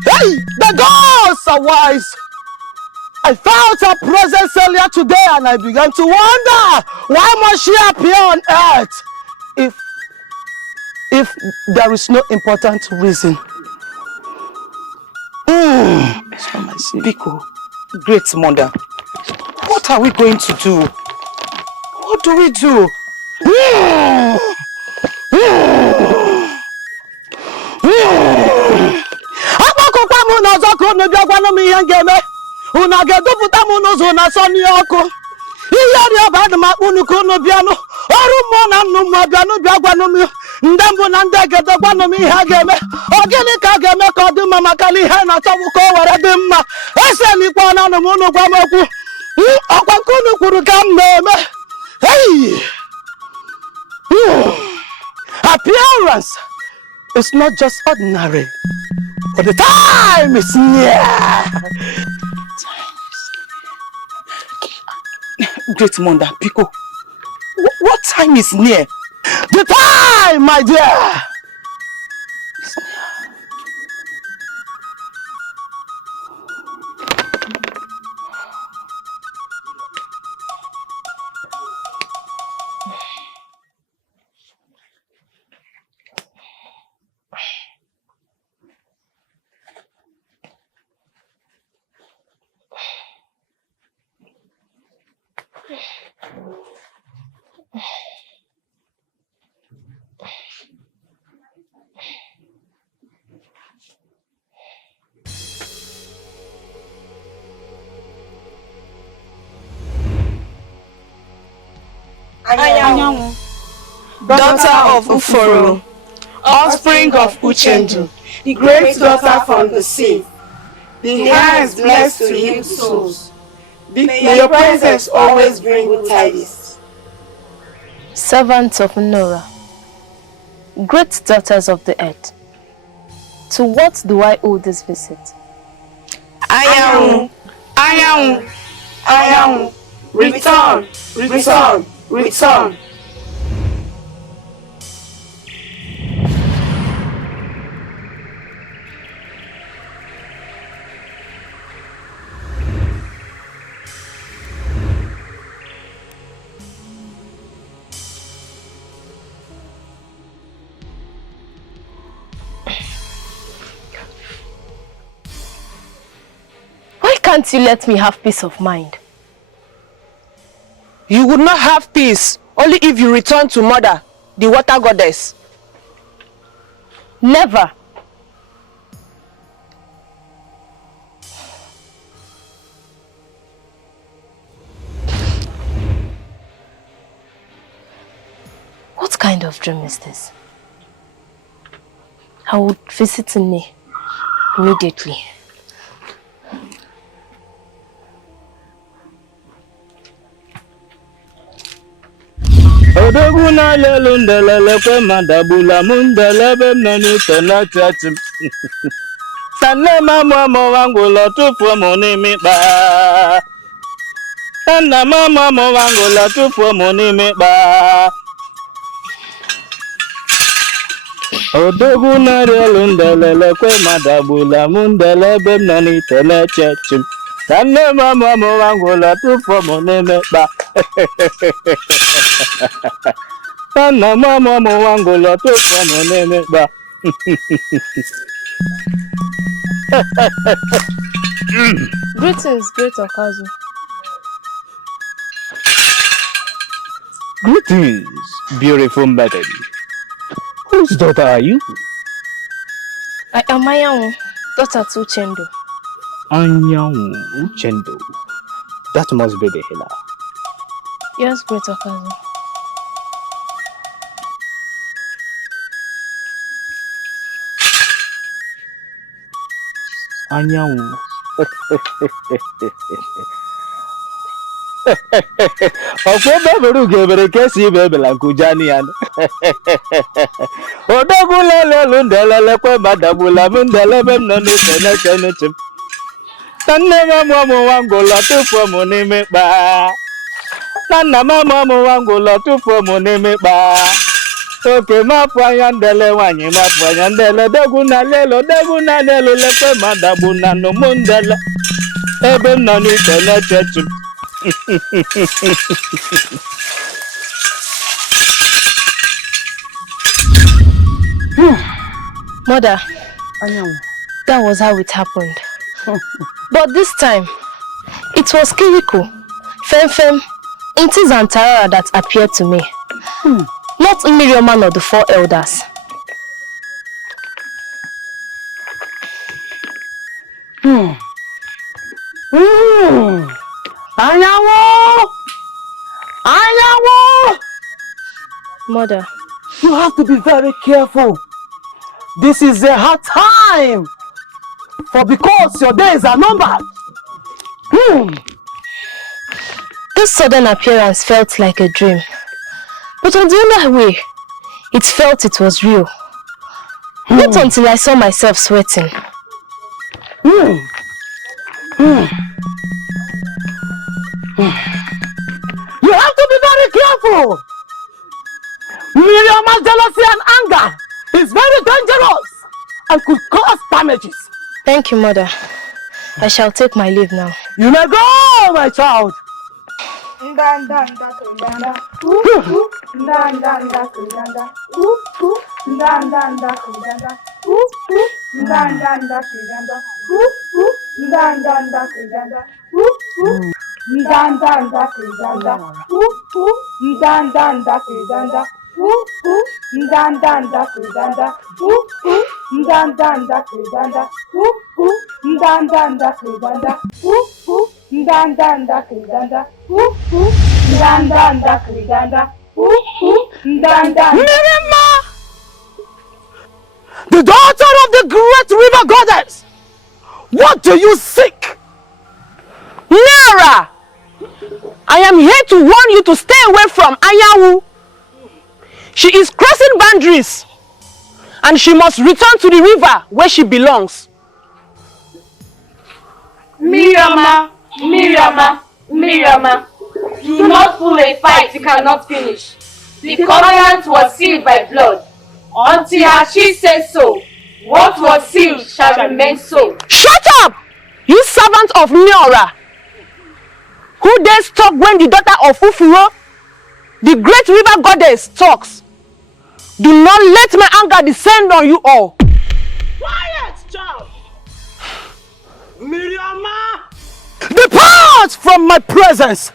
Hey, the gods are wise. I felt her presence earlier today and I began to wonder, why must she appear on earth if there is no important reason? Biko, great mother, what are we going to do? What do we do? Agbakọkwa m n'ọzọ ka unu bịa gwanụ m ihe m ga-eme. Unu ga-edupụta m n'ụzọ na asọ n'ọkụ. Ihe dị ọba adị m akpụ unu ka unu bịanụ. Ọrụ mmụọ na nnụ mmụọ bịanụ bịa gwanụ m ndị mbụ na ndị egede gwanụ m ihe a ga-eme. Ọ gịnị ka a ga-eme ka ọ dị mma maka na ihe na-achọbụ ka o were dị mma. Eselikwa ọnụ m unu gwa m okwu. Ọkwa nke unu kwuru ka m na-eme. Hey! Appearance is not just ordinary, but the time is near. Great mother, Biko, what time is near? The time, my dear. Anyanwụ, daughter of Uforo, offspring of Uchendu, the great daughter from the sea. The hair is blessed to heal souls. May your presence always bring good tidings. Servants of Nora, great daughters of the earth, to what do I owe this visit? Anyanwụ, Anyanwụ, Anyanwụ, return, return, return. Why can't you let me have peace of mind? You would not have peace only if you return to Mother, the water goddess. Never. What kind of dream is this? I would visit Nne immediately. Odogwu na lelu ndelele kwe madabula mundelebe mnani tena chachi. Sanne mama wangu lo tufu muni miba. Sanna mama wangu lo tufu muni miba. Odogwu na lelu ndelele kwe madabula mundelebe mnani tena chachi. Sanne mama wangu lo tufu muni miba. Sanna mama wangu lo tufu muni miba. Greetings, great Okazu. Greetings, beautiful madam. Whose daughter are you? I am Anyanwụ, daughter to Uchendu. Anyanwụ Uchendu. That must be the healer. Yes, great Okazu. Anyanwụ. Ọkwa bebere ugebere ka esi ibebela nkujani ya. Odogwu lelelu ndelele kwe madagbula m ndelebe m nọ n'ike n'eche m. Na nne m amụ ụmụ wangu lọ tụfuo m n'ime kpa. Na nna m amụ ụmụ wangu lọ tụfuo m n'ime kpa. Oke mapụ anya ndele nwanyị mapụ anya ndele dogwu na lelo lekwe madagbu na n'ụmụ ndele. Ebe nọ n'ike na-echechi m. Mother, that was how it happened. But this time, it was Kiriko, Femfem, Intis and Tarara that appeared to me. Not Miriam or the 4 elders. Mother, you have to be very careful. This is a hard time. For because your days are numbered. This sudden appearance felt like a dream. But on the other way, it felt it was real. Not until I saw myself sweating. You have to be very careful. Miriam's jealousy and anger is very dangerous and could cause damages. Thank you, Mother. I shall take my leave now. You may go, my child. Mirima, the daughter of the great river goddess, what do you seek? Nara, I am here to warn you to stay away from Anyanwu. She is crossing boundaries and she must return to the river where she belongs. Miriama, do not pull a fight you cannot finish. The covenant was sealed by blood. Until she says so, what was sealed shall remain so. Shut up! You servant of Nora! Who dares talk when the daughter of Ufuro, the great river goddess, talks? Do not let my anger descend on you all. Quiet, child! Miriama! Depart from my presence!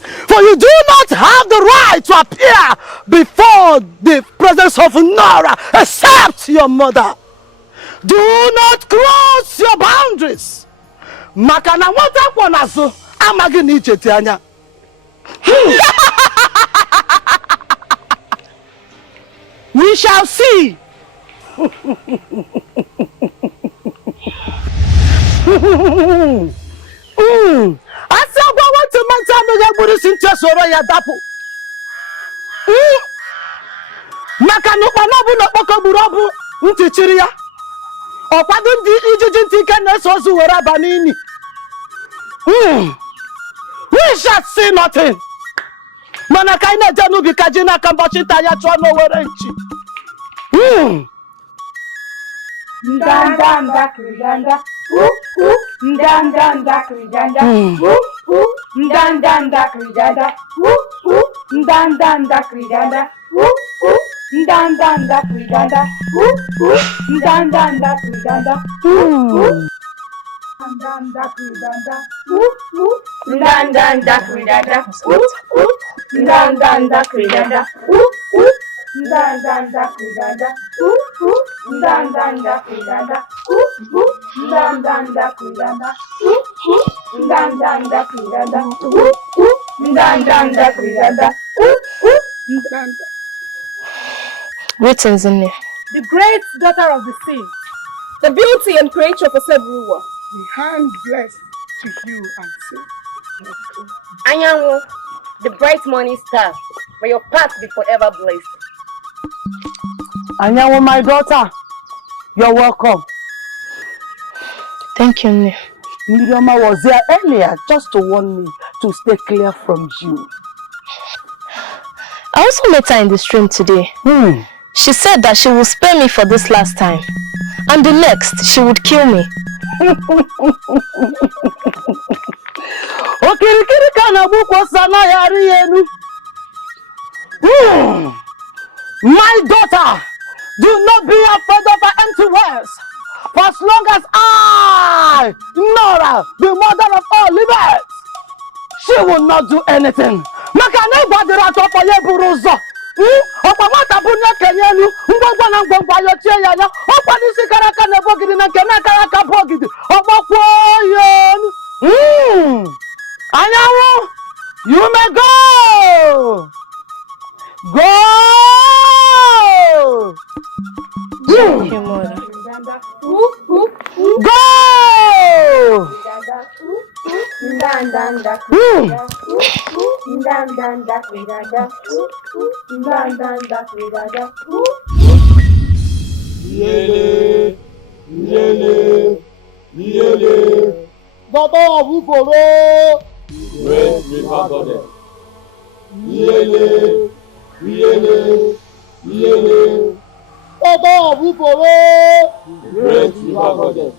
For you do not have the right to appear before the presence of Nora except your mother. Do not cross your boundaries. Makana wata kwanazo amagi ni icheti anya. We shall see. Asa gwa want to manta no ya gburu sinche soro ya dapu. Maka no kpana bu no kpoko gburu obu nti chiri ya. Okwado ndi ijiji nti ke na so zu were aba n'ini. We shall see nothing. Mana kai na janu bi kaji na kambochi ta ya chọ no were nchi. Ndanda krijanda. Ndanda krijanda. Ndanda krijanda. Ndanda krijanda. Ndanda krijanda. Ndanda krijanda. Ndanda krijanda. Ndanda krijanda. Ndanda krijanda. Ndanda krijanda. Ndanda krijanda. Ndanda krijanda. Ndanda krijanda. Ndanda krijanda. Greetings, Nne. The great daughter of the sea, the beauty and creator of Osebruwa. The hand blessed to you and say, Anyanwu, the bright morning star, may your path be forever blessed. Anyanwu, my daughter, you're welcome. Thank you, Nne. Miriama was there earlier just to warn me to stay clear from you. I also met her in the stream today. She said that she will spare me for this last time. And the next, she would kill me. Okirikiri kana bukwa sana yari yenu. My daughter, do not be afraid of her empty words. For as long as I, Nora, the mother of all livers, she will not do anything. Makane badira to for ye buruzo. Opamata bunya kenyenu, ngwangwa na ngwangwa yo tie ya ya. Opani sikaraka ne bogidi na kenaka ka bogidi. Opakwo yen. Anyanwu, you may go. Go. Thank you, Mother. Go. Baba Wuforo. Great river goddess. Baba Wuforo. Great river goddess.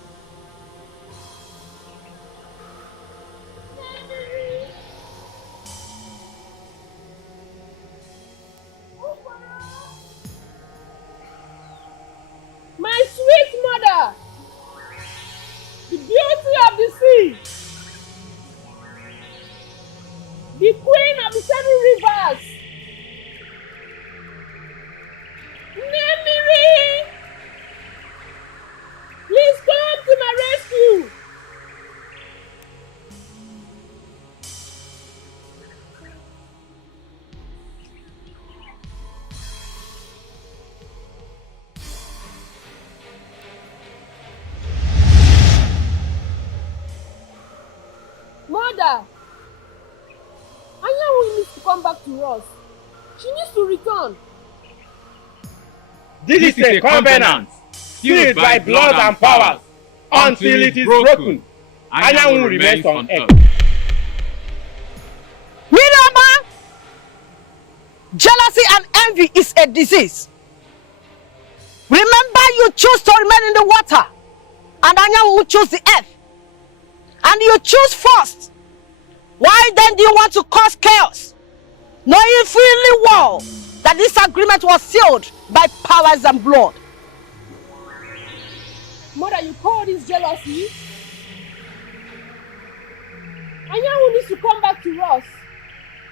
My sweet mother, the beauty of the sea, the queen of the 7 rivers, Nemiri, please come to my rescue. Mother, Anyanwu needs to come back to us. She needs to return. This is a covenant sealed by blood and powers until it is broken. Anyanwu remains on earth. Mirama, jealousy and envy is a disease. Remember, you choose to remain in the water, and Anyanwu choose the earth. And you choose first. Why then do you want to cause chaos? Knowing fully well that this agreement was sealed by powers and blood. Mother, you call this jealousy? Anyanwu needs to come back to us.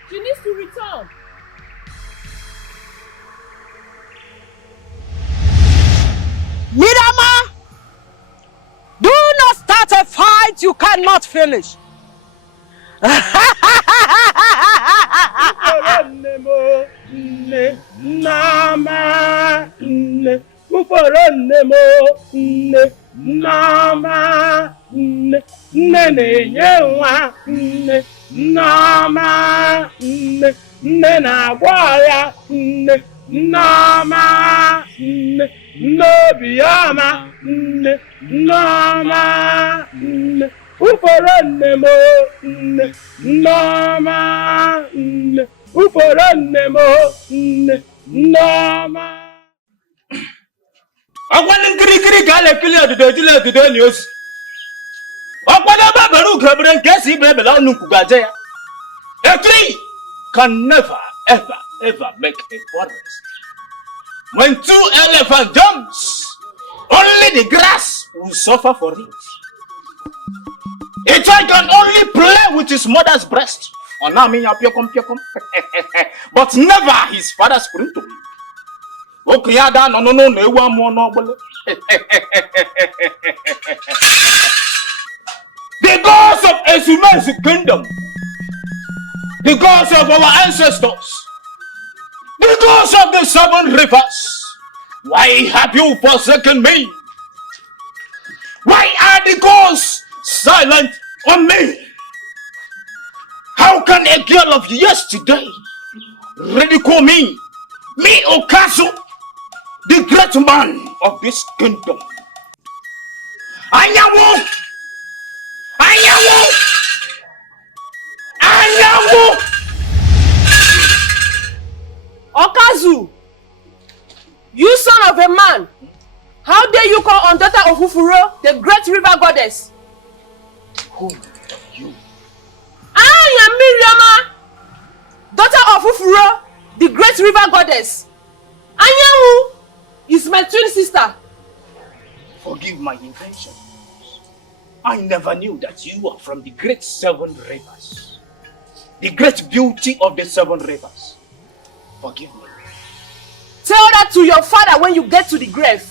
She needs to return. Mirama, do not start a fight you cannot finish. A tree can never, ever make a forest. When 2 elephants jumps, only the grass will suffer for it. A child can only play with his mother's breast, but never his father's sprintum. The gods of Esume's kingdom, the gods of our ancestors, the gods of the 7 rivers, why have you forsaken me? Why are the gods silent on me? How can a girl of yesterday ridicule me Okazu, the great man of this kingdom? Anyanwu! Anyanwu! Anyanwu! Okazu, you son of a man, how dare you call on daughter of Ufuro, the great river goddess? goddess. Anyanwu is my twin sister. Forgive my invention. I never knew that you are from the great 7 rivers. The great beauty of the 7 rivers. Forgive me. Tell that to your father when you get to the grave.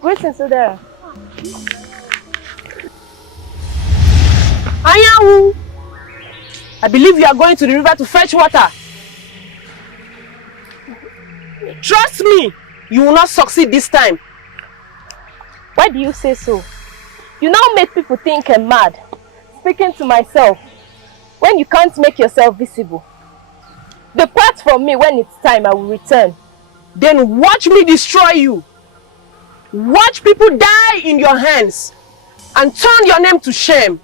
Greetings, Udara. Anyanwu, I believe you are going to the river to fetch water. Trust me, you will not succeed this time. Why do you say so? You now make people think I'm mad, speaking to myself, when you can't make yourself visible. Depart from me. When it's time, I will return. Then watch me destroy you. Watch people die in your hands and turn your name to shame.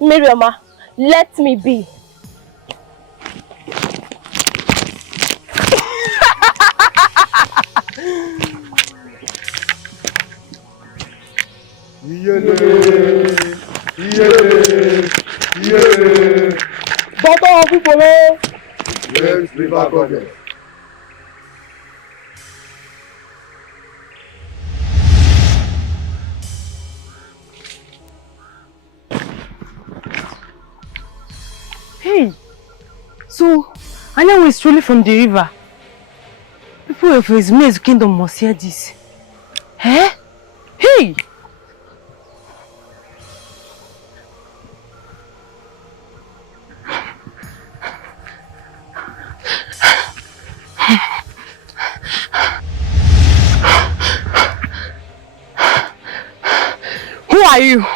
Miriama, let me be. Daughter of people, where is River Goddess? Hey, so Anyanwu is truly from the river. People of his maize kingdom must hear this. Eh? Hey! Who are you?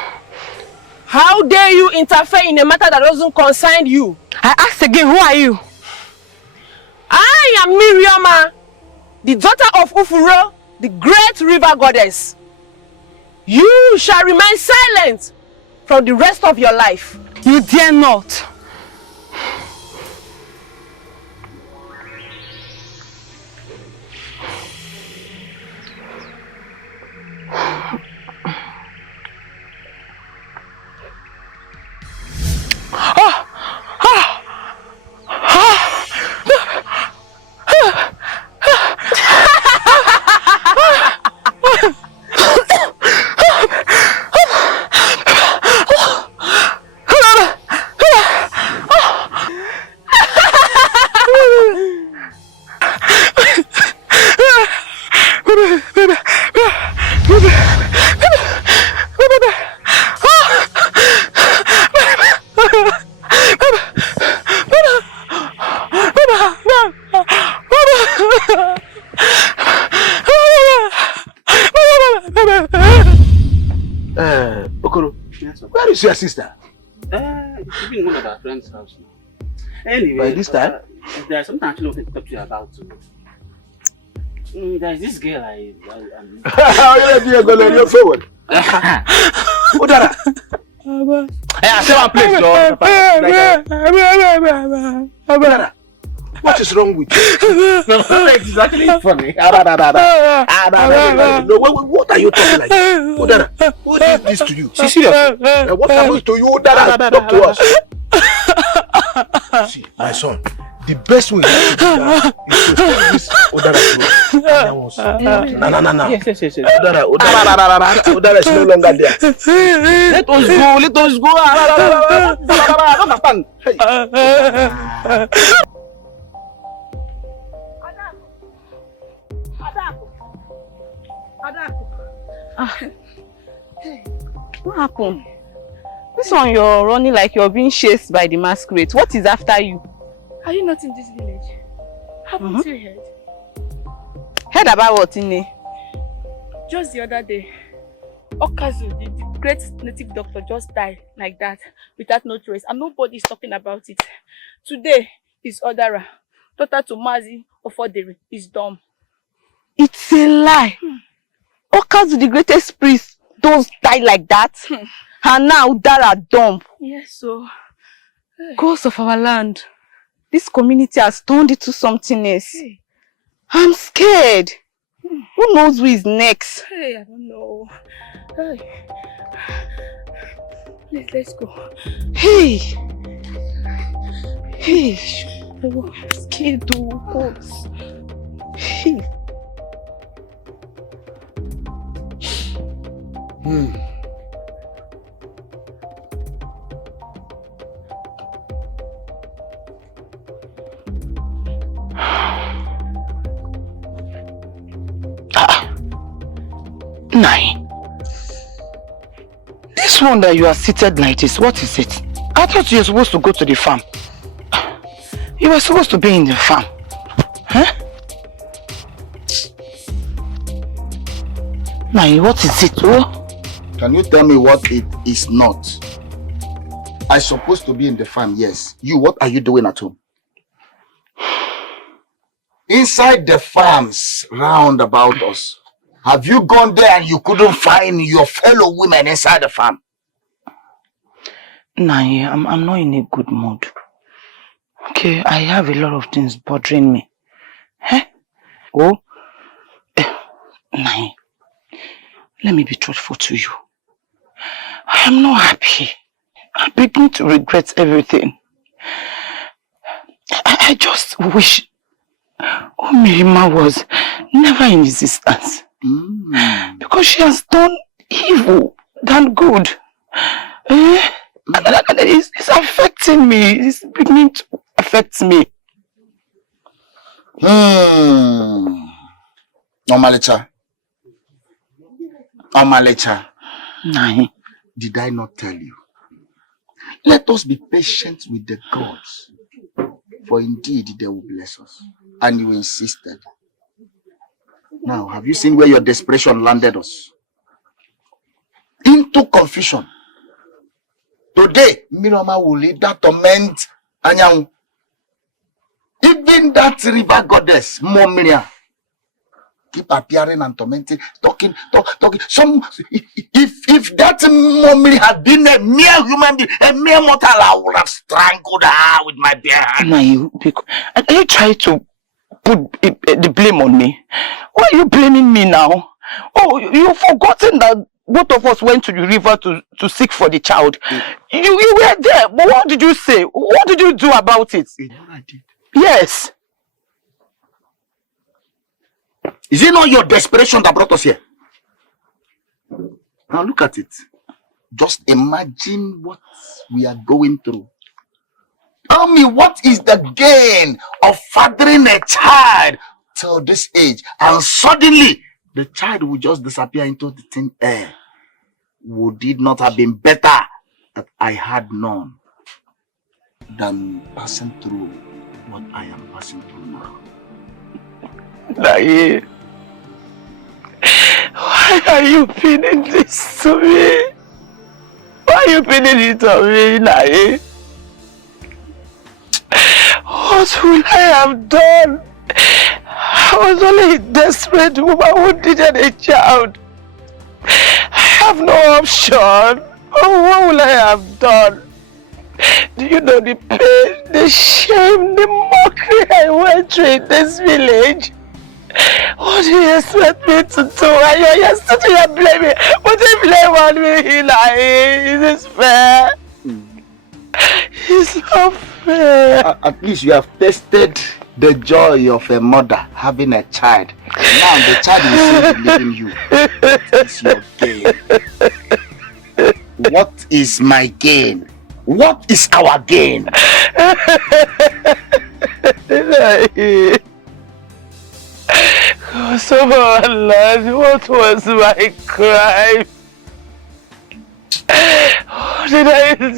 How dare you interfere in a matter that doesn't concern you? I ask again, who are you? I am Miriama, the daughter of Ufuro, the great river goddess. You shall remain silent for the rest of your life. You dare not. Okoro, where is your sister? She's been in one of our friends' house now. Anyway, by this time? There's something I actually wanted to talk to you about too. There's this girl How you going to forward? Udara. Hey, I say one place, Lord. Udara, what is wrong with you? No, it's actually funny. No, what are you talking like? Udara, who did this to you? She's serious. What happened to you, Udara? Talk to us. See, my son, the best way is to take this Odara to No. Yes. Odara is no longer there. Let us go. I don't understand. What happened? This one you're running like you're being chased by the masquerade. What is after you? Are you not in this village? Haven't you heard? Heard about what, Ine? Just the other day, Okazu, the great native doctor, just died like that, without no trace, and nobody's talking about it. Today is Odara, daughter to Mazi Ofodere, is dumb. It's a lie. Okazu, the greatest priest, don't die like that. And now Odara dumb. Yes, so... Ghosts of our land. This community has turned into something else. I'm scared. Who knows who is next? Hey, I don't know. Hey. Let's go. Hey. Oh, I'm scared though. Ghosts. Hey. Nai, this one that you are seated like this, what is it? I thought you were supposed to go to the farm. You were supposed to be in the farm. Huh? Nai, what is it? Oh? Can you tell me what it is not? I'm supposed to be in the farm, yes. You, what are you doing at home? Inside the farms round about us. Have you gone there and you couldn't find your fellow women inside the farm? Nai, I'm not in a good mood. Okay, I have a lot of things bothering me. Huh? Oh? Nai, let me be truthful to you. I am not happy. I'm beginning to regret everything. I just wish Mirima was never in existence. Because she has done evil than good. It's affecting me. It's beginning to affect me. Omalecha. Nai. Did I not tell you? Let us be patient with the gods. For indeed they will bless us. And you insisted. Now, have you seen where your desperation landed us? Into confusion. Today, Miroma will lead that torment Anyang. Even that river goddess, Momiria, keep appearing and tormenting, talking. If that Momiria had been a mere human being, a mere mortal, I would have strangled her with my bare hand. Are you trying to put the blame on me? Why are you blaming me now? Oh, you've forgotten that both of us went to the river to seek for the child. You were there, but what did you say? What did you do about it? You know I did. Yes. Is it not your desperation that brought us here? Now look at it. Just imagine what we are going through. Tell me, what is the gain of fathering a child till this age and suddenly the child will just disappear into the thin air? Would it not have been better that I had known than passing through what I am passing through now? Nai, why are you pinning this to me? Why are you pinning it on me, Nai? What will I have done? I was only a desperate woman who needed a child. I have no option. Oh, what will I have done? Do you know the pain, the shame, the mockery I went through in this village? What do you expect me to do? And you're sitting here blaming. Put the blame on me, Eli. Is this fair? It's not fair. At least you have tasted the joy of a mother having a child. And now the child will soon be leaving you. What is your gain? What is my gain? What is our gain? So, Lord, what was my crime? What did I do?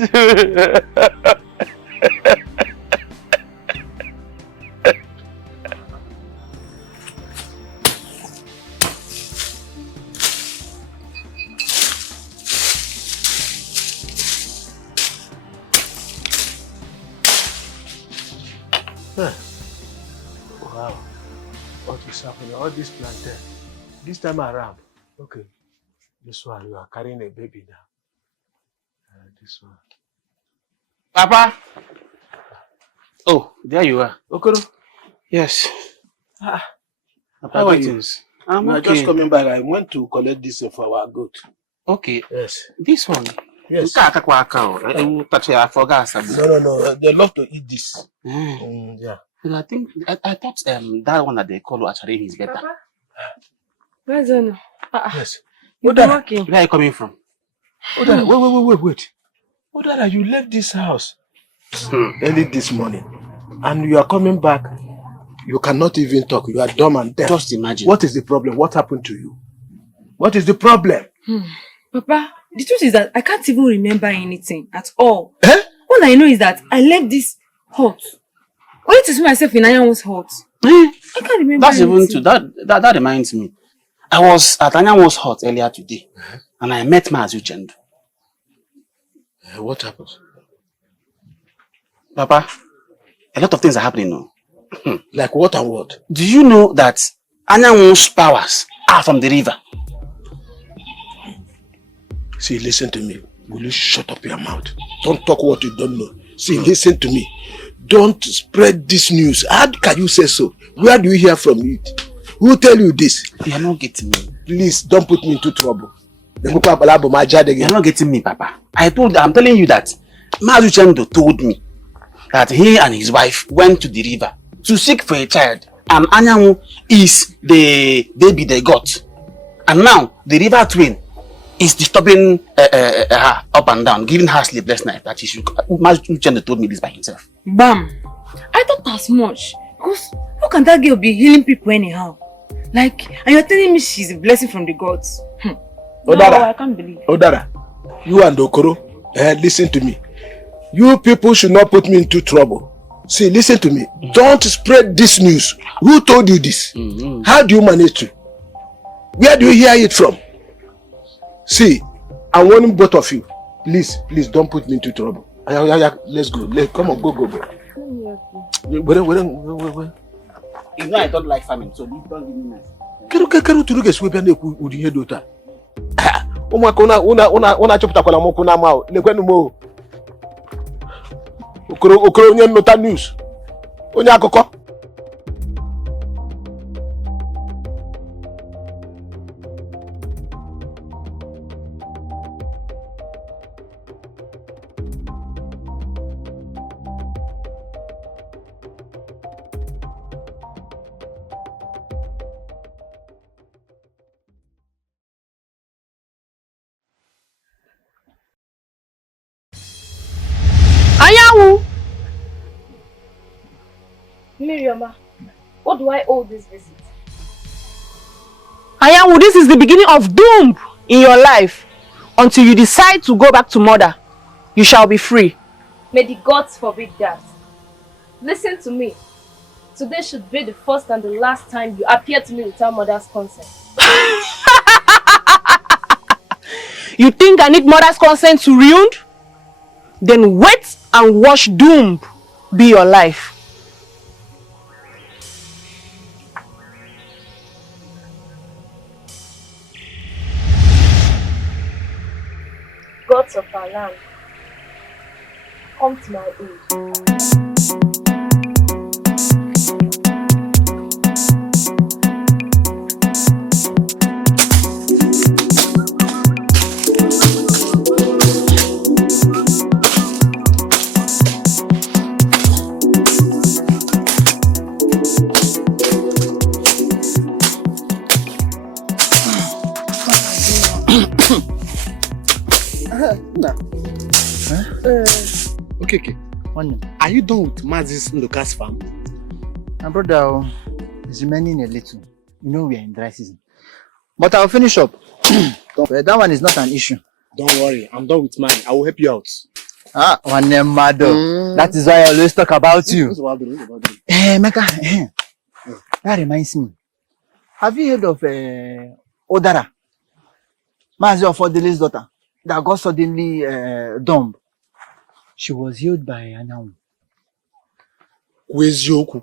Wow. What is happening? All this plantain. This time around. Okay. This one, you are carrying a baby now. This one. Papa! Oh, there you are. Okoro? Yes. Papa, How are you? I'm We are okay. just coming back. I went to collect this for our goat. Okay. Yes. This one. Yes. I forgot. No. They love to eat this. Yeah. Well, I thought that one that they call Achare is better. Papa? Where's Zeno? Yes. You've been working. Where are you coming from? Odara, wait. Odara, you left this house early this morning. And you are coming back. You cannot even talk. You are dumb and deaf. Just imagine. What is the problem? What happened to you? What is the problem? Papa, the truth is that I can't even remember anything at all. All I know is that I left this hut only to see myself in Anyanwu's hut. I can't remember That's anything. even too. That reminds me. I was at Anyanwu's hut earlier today, and I met Mazu Chendo. What happened? Papa, a lot of things are happening now. Like what and what? Do you know that Anyanwu's powers are from the river? See, listen to me. Will you shut up your mouth? Don't talk what you don't know. See, listen to me. Don't spread this news. How can you say so? Where do you hear from it? Who tell you this? You are not getting me. Please, don't put me into trouble. You're not getting me, Papa. I'm telling you that Mazu Chendo told me that he and his wife went to the river to seek for a child, and Anyanwu is the baby they got. And now the river twin is disturbing her up and down, giving her sleepless night. That Mazu Chendo told me this by himself. Bam! I thought as much. Because how can that girl be healing people anyhow? Like, and you're telling me she's a blessing from the gods? Odara, no, I can't believe. Odara, you and Okoro, listen to me. You people should not put me into trouble. See, listen to me. Don't spread this news. Who told you this? How do you manage to? Where do you hear it from? See, I'm warning both of you. Please, don't put me into trouble. Let's go. Come on, go. Wait. You know I don't like farming, so don't give me mess. Keru turuge swebe na ekwu udi ihe dota. Ụmụaka una chọpụtakwala m okwu na ama lekwenu mo. Okoro onye nnụta news. Onye akụkọ. Anyanwu! Miriama, what do I owe this visit? Anyanwu, this is the beginning of doom in your life. Until you decide to go back to mother, you shall be free. May the gods forbid that. Listen to me. Today should be the first and the last time you appear to me without mother's consent. You think I need mother's consent to ruin? Then wait and watch doom be your life. Gods of our land, come to my aid. Okay. Are you done with Mazis Ndoka's farm? My brother is remaining a little. You know we are in dry season. But I'll finish up. That one is not an issue. Don't worry, I'm done with mine. I will help you out. Wanemado. That is why I always talk about you. Meka, that reminds me. Have you heard of Odara? Mazi Ofodele's daughter that got suddenly dumb. She was healed by Anyanwu. Kwezioku.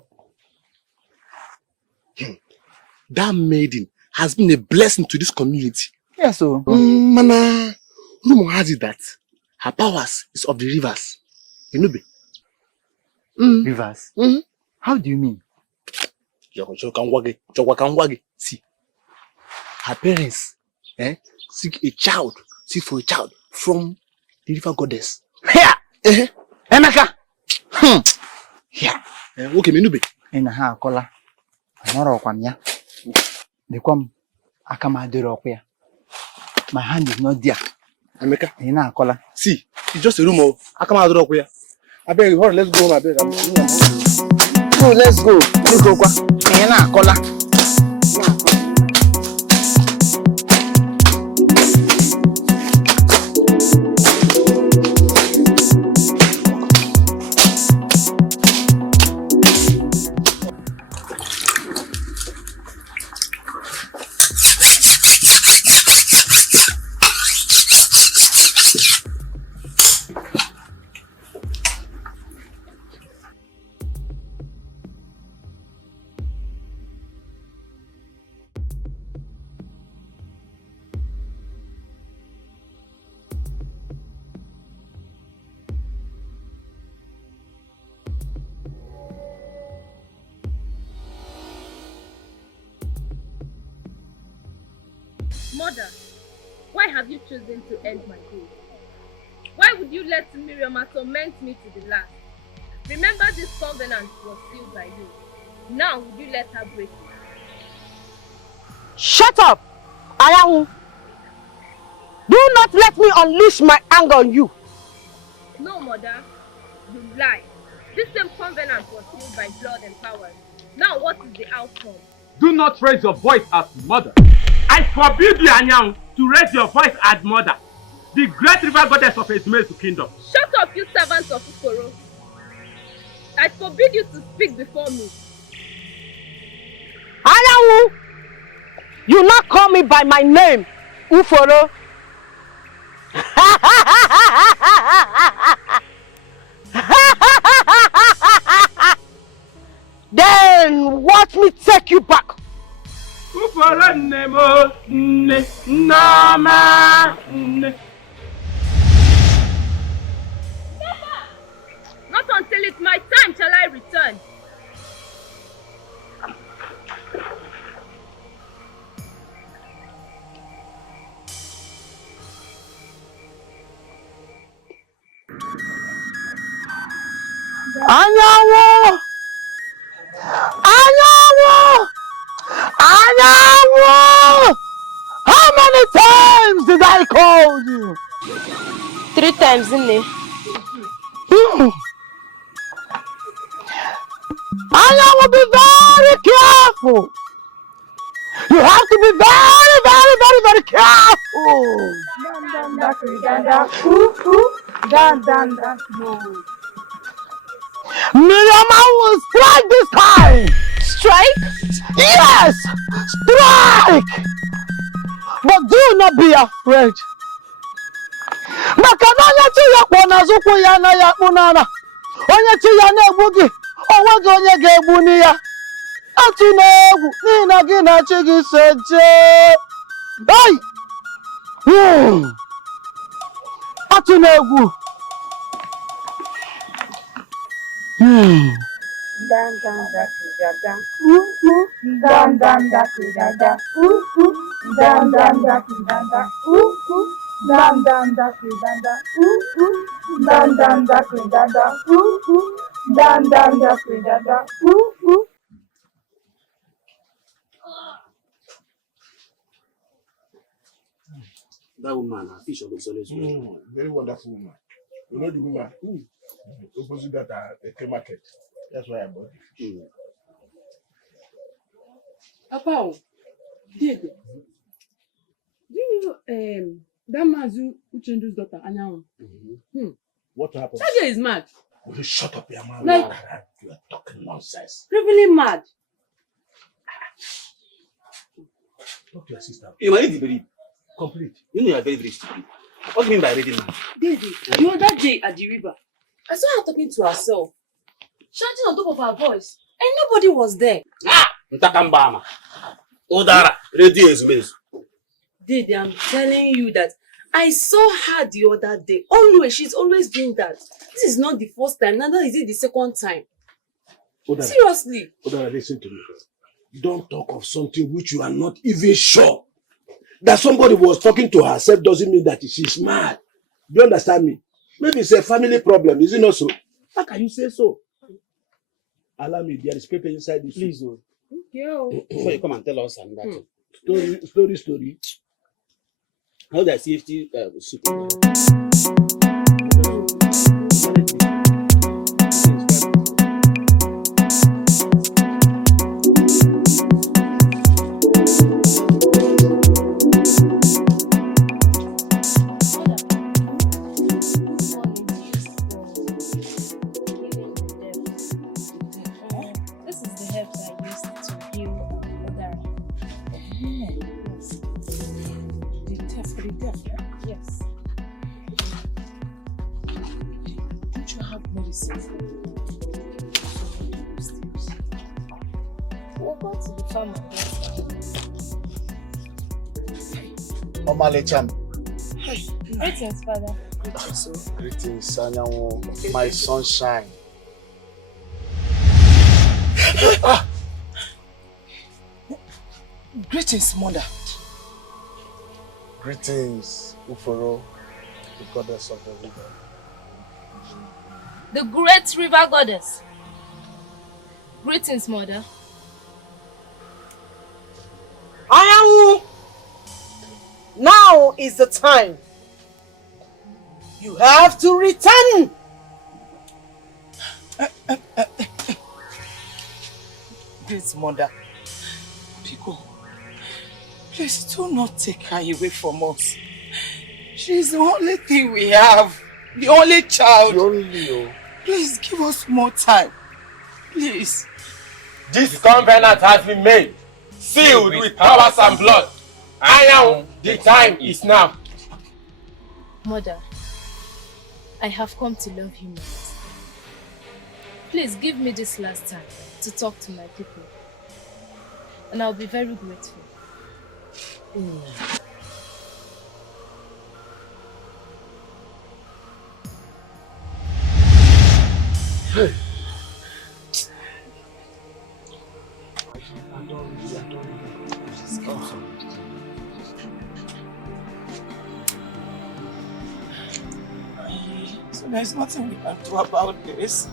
That maiden has been a blessing to this community. Yes, so. Mana, rumor has it that her powers is of the rivers. You know, Rivers? How do you mean? See, her parents seek for a child from the river goddess. Here! Emeka! Yeah. Okay, Menube. Ina ha akola. Anoro kwam ya. Dekwam aka ma dere okwa ya. My hand is not there. Emeka, ina akola. See, it's just a rumor. Aka ma dere okwa ya. Abeg, hold on, let's go home, abeg. No, let's go. Let's go kwa. Ina akola. Mother, why have you chosen to end my days? Why would you let Miriam torment me to the last? Remember, this covenant was sealed by you. Now would you let her break it? Shut up! Ayahu! Do not let me unleash my anger on you. No, Mother. You lie. This same covenant was sealed by blood and power. Now what is the outcome? Do not raise your voice as mother. I forbid you, Anyang, to raise your voice as mother, the great river goddess of Ezumezu kingdom. Shut up, you servants of Uforo. I forbid you to speak before me. Ayahu! You not call me by my name, Uforo. Then watch me take you back. Uforo nemo nne nama nne. Not until it's my time shall I return. Anyanwu! Anyanwu! Anyanwu! How many times did I call you? 3 times, Nne. Anyanwu, be very careful. You have to be very, very, very, very careful. Miriam will strike this time. Strike? Yes, strike. But do not be afraid. Makadanya chiya kwana zuku ya na ya kunana. Onye chiya na egbugi, onwegi onye ga-egbu ni ya. Atu na egwu, nina gị na chi gị seje. Hey! Atu na egwu. Dan dan da kridada, dan dan da kridada, dan dan da kridada, dan dan da kridada, dan dan da kridada, dan dan da kridada. That woman, her fish always very wonderful woman. You know the woman? Opposite that at the market. That's why I bought it. Papa, Dede, do you know that Mazu Uchendu's daughter, Anyanwu? What happened? That girl is mad. Will you shut up your mouth? Like, you are talking nonsense. really mad. Talk to your sister. You might need to believe. Complete. You know you are very, very stupid. What do you mean by reading man? Dede, the other day at the river, I saw her talking to herself, shouting on top of her voice, and nobody was there. Ntakambama. Odara. Radio is made. Dede, I'm telling you that I saw her the other day. Always, she's always doing that. This is not the first time, neither is it the second time. Odara. Seriously. Odara, listen to me. Don't talk of something which you are not even sure. That somebody was talking to herself doesn't mean that she's mad. Do you understand me? Maybe it's a family problem, is it not so? How can you say so? Allow me, there is paper inside this. Please, before you come and tell us and that. Story. How the safety soup? Omalecham. Greetings, Father. Greetings, Anyanwu, my sunshine. Greetings, Mother. Greetings, Uforo, the goddess of the river. The great river goddess. Greetings, Mother. Anyanwu! Now is the time. You have to return. Great Mother, Pico, please do not take her away from us. She's the only thing we have, the only child. Please give us more time, please. This covenant has been made, sealed with powers and blood. And the time is now. Mother, I have come to love you more. Please give me this last time to talk to my people. And I'll be very grateful. Hey. So there's nothing we can do about this.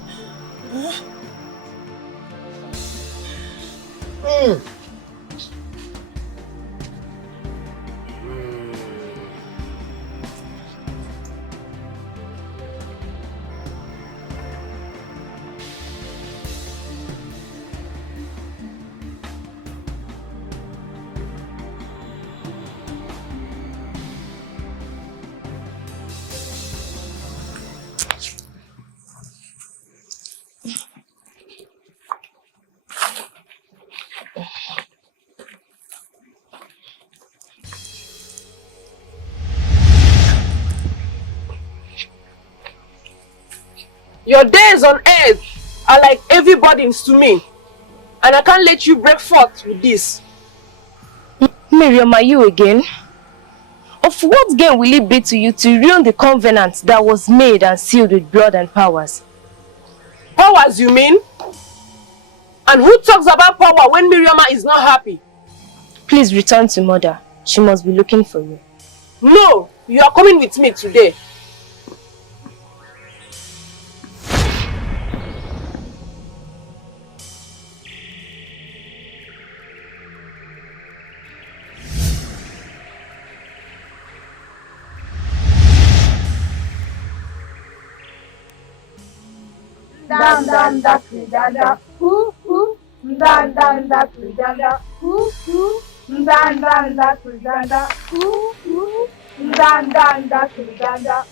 Your days on earth are like heavy burdens to me. And I can't let you break forth with this. Miriam, are you again? Of what gain will it be to you to ruin the covenant that was made and sealed with blood and powers? Powers, you mean? And who talks about power when Miriam is not happy? Please return to Mother. She must be looking for you. No, you are coming with me today. ndanda kridanda, ndanda kridanda, ndanda kridanda, ndanda kridanda,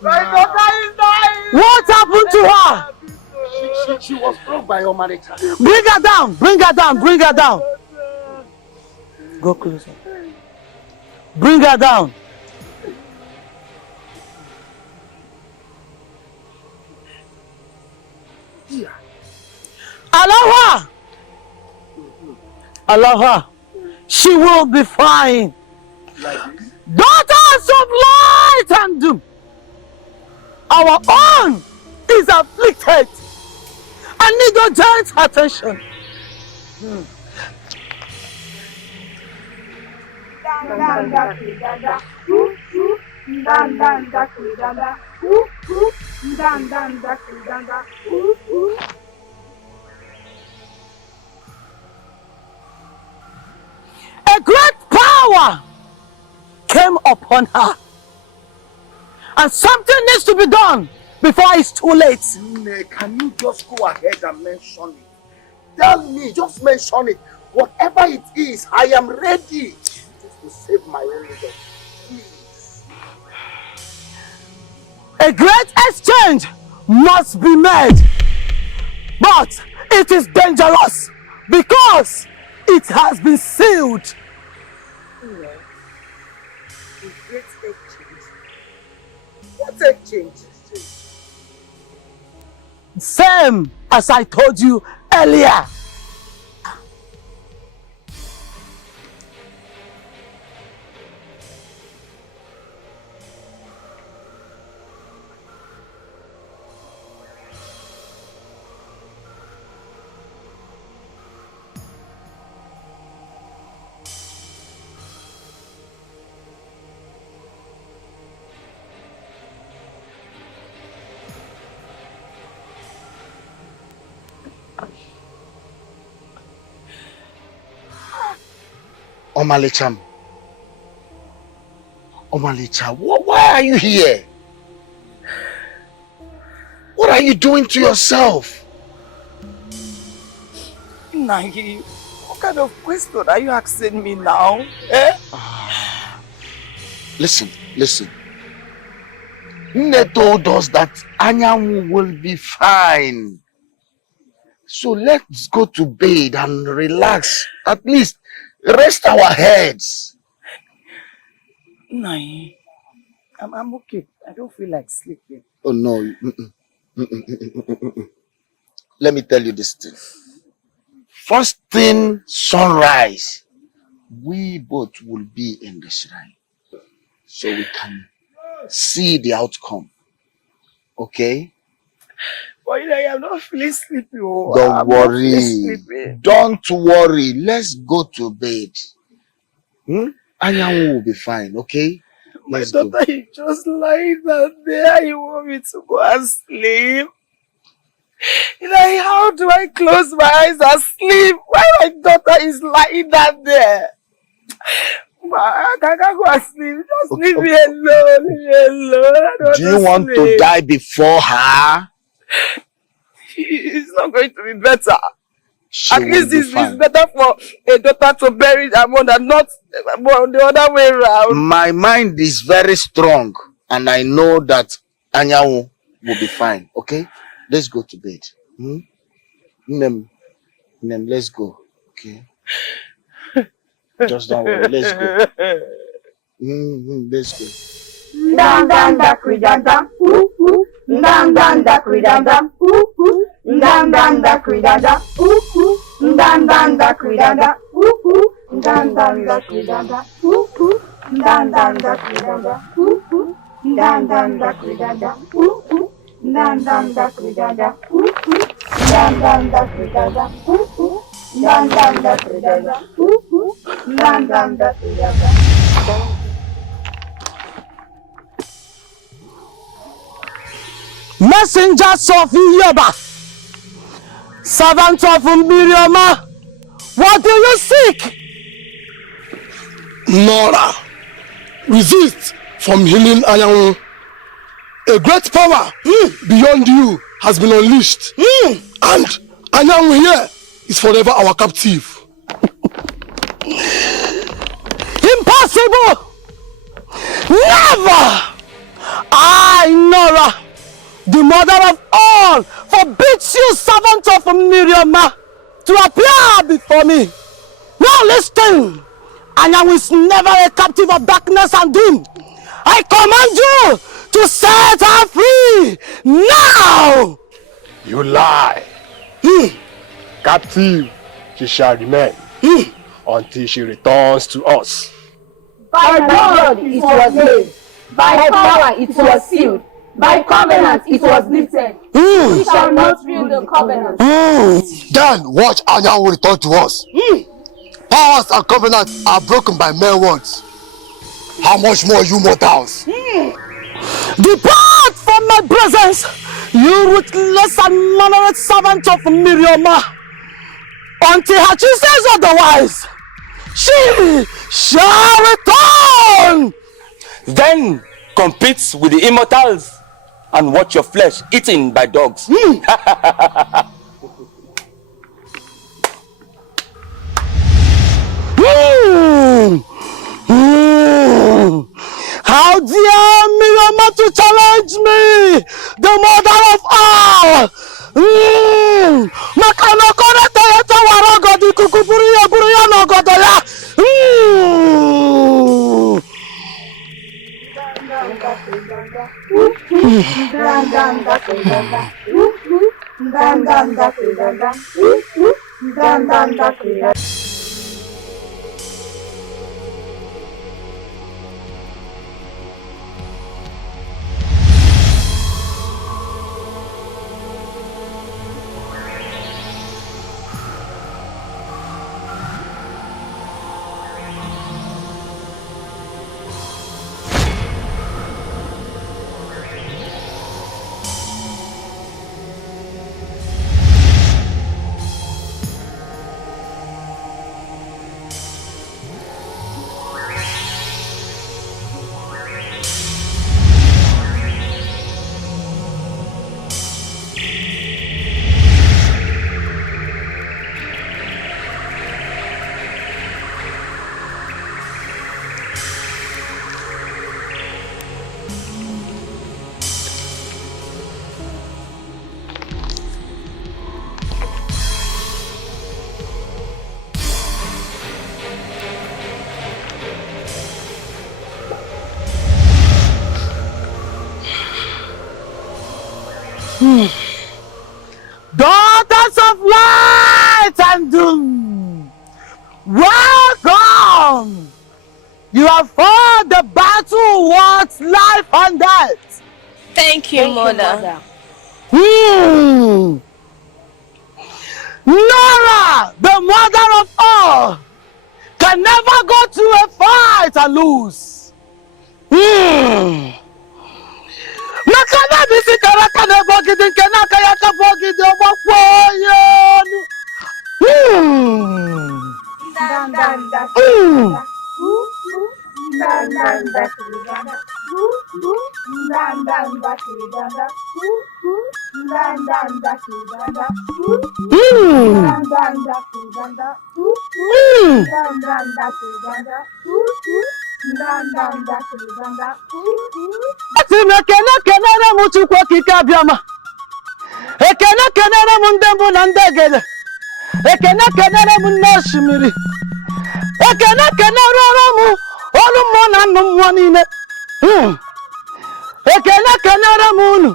My daughter is dying. What happened to her? She was struck by your marriage. Bring her down. Bring her down. Bring her down. Go closer. Bring her down. Allow her. Allow her. She will be fine. Daughters of light and doom. Our own is afflicted and need your giant attention. Ndanda kridanda, ndanda kridanda, ndanda kridanda. A great power came upon her. And something needs to be done before it's too late. Can you just go ahead and mention it? Tell me, just mention it. Whatever it is, I am ready to save my own daughter. Please. A great exchange must be made. But it is dangerous because it has been sealed. Great exchange. What exchange? Same as I told you earlier. Omalicham. Omalicha, why are you here? What are you doing to yourself? Nagi, what kind of question are you asking me now? Eh? Listen. Nne told us that Anyanwu will be fine. So let's go to bed and relax. At least rest our heads. Nai, I'm okay. I don't feel like sleeping. Oh no. Let me tell you this thing. First thing, sunrise, we both will be in the shrine. So we can see the outcome. Okay? But I am not feeling sleepy. Oh. Don't worry. Don't worry. Let's go to bed. Anyanwu will be fine, okay? My daughter is just lying down there. You want me to go and sleep? Like, how do I close my eyes and sleep while my daughter is lying down there? I can't go and sleep. Just leave me alone. Leave me alone. Do you want to die before her? It's not going to be better. She At least it's fine. better for a daughter to bury her mother, not the other way around. My mind is very strong and I know that Anyanwu will be fine, okay? Let's go to bed. Nem, let's go, okay? Just don't worry, let's go. Let's go. Ndanda kridanda, ndanda kridanda, ndanda kridanda, ndanda kridanda, ndanda kridanda, ndanda kridanda, ndanda kridanda, ndanda kridanda, ndanda kridanda, ndanda kridanda, ndanda kridanda. Messengers of Yoba, servants of Mbirioma, what do you seek? Nora, resist from healing Anyanwu. A great power beyond you has been unleashed. And Anyanwu here is forever our captive. Impossible! Never! I, Nora, the mother of all, forbids you, servant of Miriam, to appear before me. Now listen, Anyanwu is never a captive of darkness and doom. I command you to set her free now! You lie. Captive she shall remain until she returns to us. By blood it was made, by power it was sealed, by covenant it was lifted. We shall not rule the covenant. Then watch Anyanwu return to us. Powers and covenants are broken by mere words. How much more you mortals? Depart from my presence, you ruthless and malicious servant of Miriam. Until Hachi says otherwise, she shall return. Then compete with the immortals and watch your flesh eaten by dogs. How dare Miriam to challenge me, the mother of all? Makanokore teyeto warogodi kukuburuya buruya no godoya. Daughters of light and doom, welcome! You have fought the battle worth life and death. Thank you, Mother. Nora, the mother of all, can never go to a fight and lose. Nakana bisi karaka de bogidi kenaka yaka bogidi obakwoyo. Ekene kenere mu chukwu okike abịama. Ekene kenere mu ndị mbụ na ndị egede. Ekene kenere mu nne osimiri. Ekene kenere mu olu mmụọ na nnụ mmụọ niile. Ekene kenere mu unu.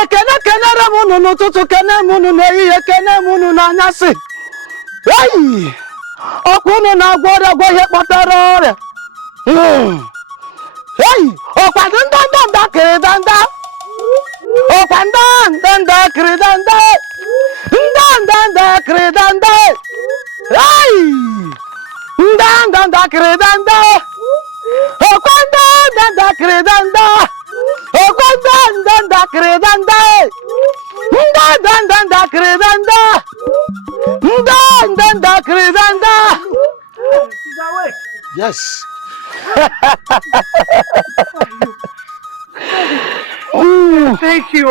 Ekene kenere mu unu n'ụtụtụ, kene mu unu n'ehihie, kene mu unu n'anyasị. Ọkwa unu na-agwọ ọrịa gwa ihe kpatara ọrịa. Ọkwa ndanda kiri danda. Ọkwa ndanda kiri danda. Ndanda kiri danda. Ndanda kiri danda. Ọkwa ndanda kiri danda. Ọkwa ndanda kiri danda. Ndanda kiri danda. Ndanda kiri danda. Yes. Thank you.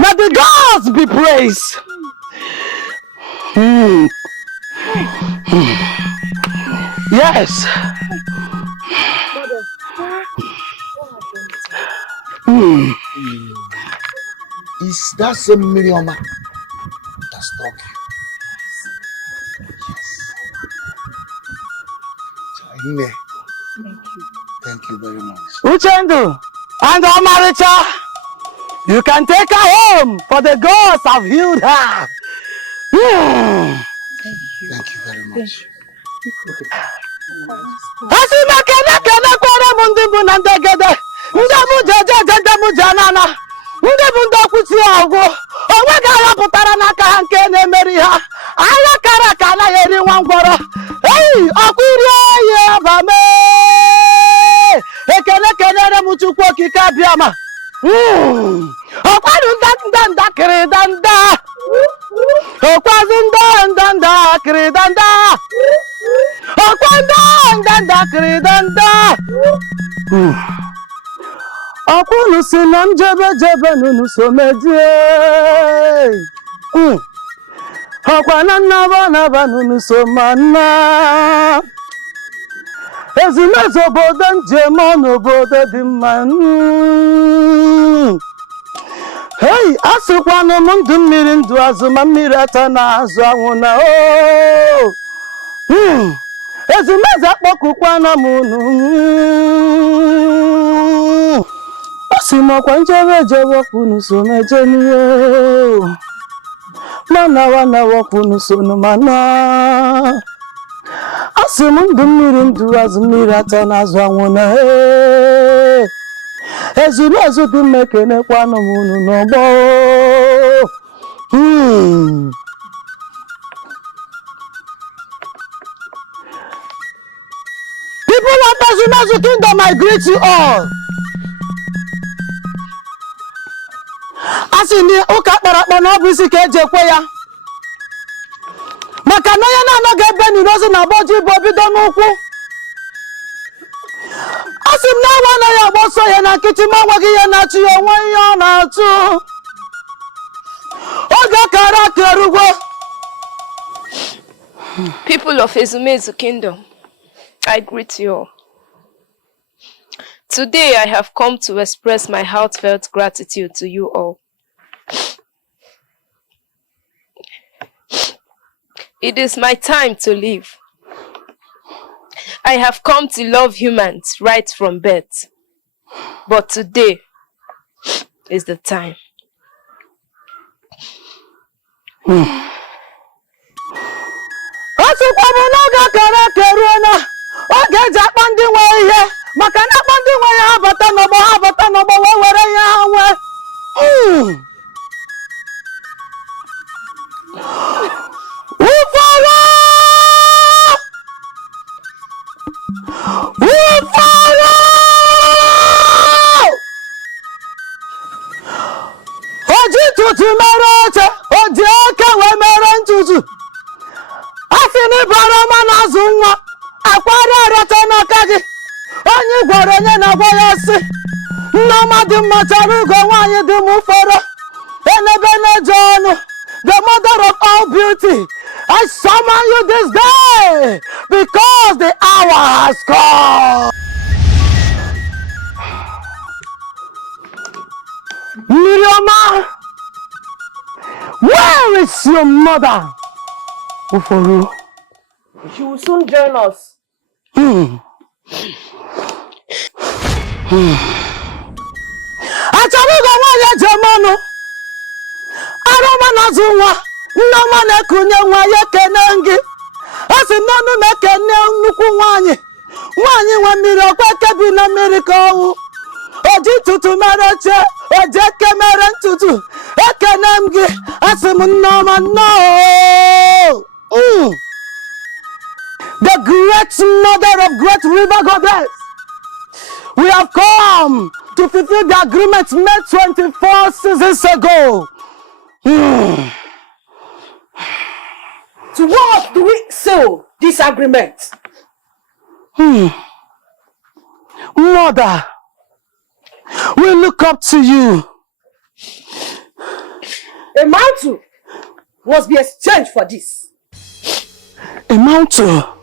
May the gods be praised. Yes. Is that same Miriam that struck you? Yes. Thank you very much. Uchendu and Omaricha, you can take her home, for the gods have healed her. Thank you very much. Akunu sinam jebe nunu someje. Akwana naba nunu somana. Ezimezo bodo njemo n'obodo dị mma. Hey, asịkwanụ m ndụ mmiri ndụ azụma mmiri ata na azụ anwụ na Ezimezo akpọkụkwana m unu. Asị m ọkwa njebe wọkwunu so meje n'ihe. Mana wọkwunu so n'mana. Asị m ndụ mmiri ndụ azụ mmiri ata na azụ anwụ na Ezimezo dị m ekenekwanụ m unu n'ọgbọ. People of Ezimezo Kingdom, I greet you all. Asị ni ụka kpọrọ na ọ bụ isi ka eji ekwe ya. Maka na onye na-anọghị ebe n'irozi na abọji bụ obido n'ụkwụ. Asị m na awa anaghị agba ọsọ ya na nkịtị ma nweghị ihe na-achụ ya onwe ihe ọ na-achụ. Oge kara aka erugwo. People of Ezimezo Kingdom, I greet you all. Today I have come to express my heartfelt gratitude to you all. It is my time to live. I have come to love humans right from birth. But today is the time. Asịkwa m n'oge kara aka eruo na oge eji akpa ndị nwe ihe maka na akpa ndị nwe ya ha bata n'ọgbọ wee were ihe ha nwee. Ufala! Oji tutu mere oche, oji aka wee mere ntutu. Asị na ịbara ọma na-azụ nwa, akwara arịata n'aka gị. Onye gwara onye na-agwa ya sị, Nneọma dị mma chọrọ ugo nwaanyị dị m ufere. Enebe na-eje ọnụ, the mother of all beauty. I summon you this day because the hour has come. Miriama, where is your mother? Uforo. She will soon join us. Achọrọ nwaanyị Jemanu. Arọma na-azụ nwa. Nneọma na-ekunye nwa ya ekene gị. Asị n'ọnụ na-ekene nnukwu nwaanyị. Nwaanyị nwe mmiri ọkwa eke bi na mmiri ka ọwụ. Oji tutu mere oche, oji eke mere ntutu. Ekene m gị, asị m Nneọma nnọọ. The great mother of great river goddess. We have come to fulfill the agreement made 24 seasons ago. To what do we seal this agreement? Mother, we look up to you. A mantle must be exchanged for this. A mantle?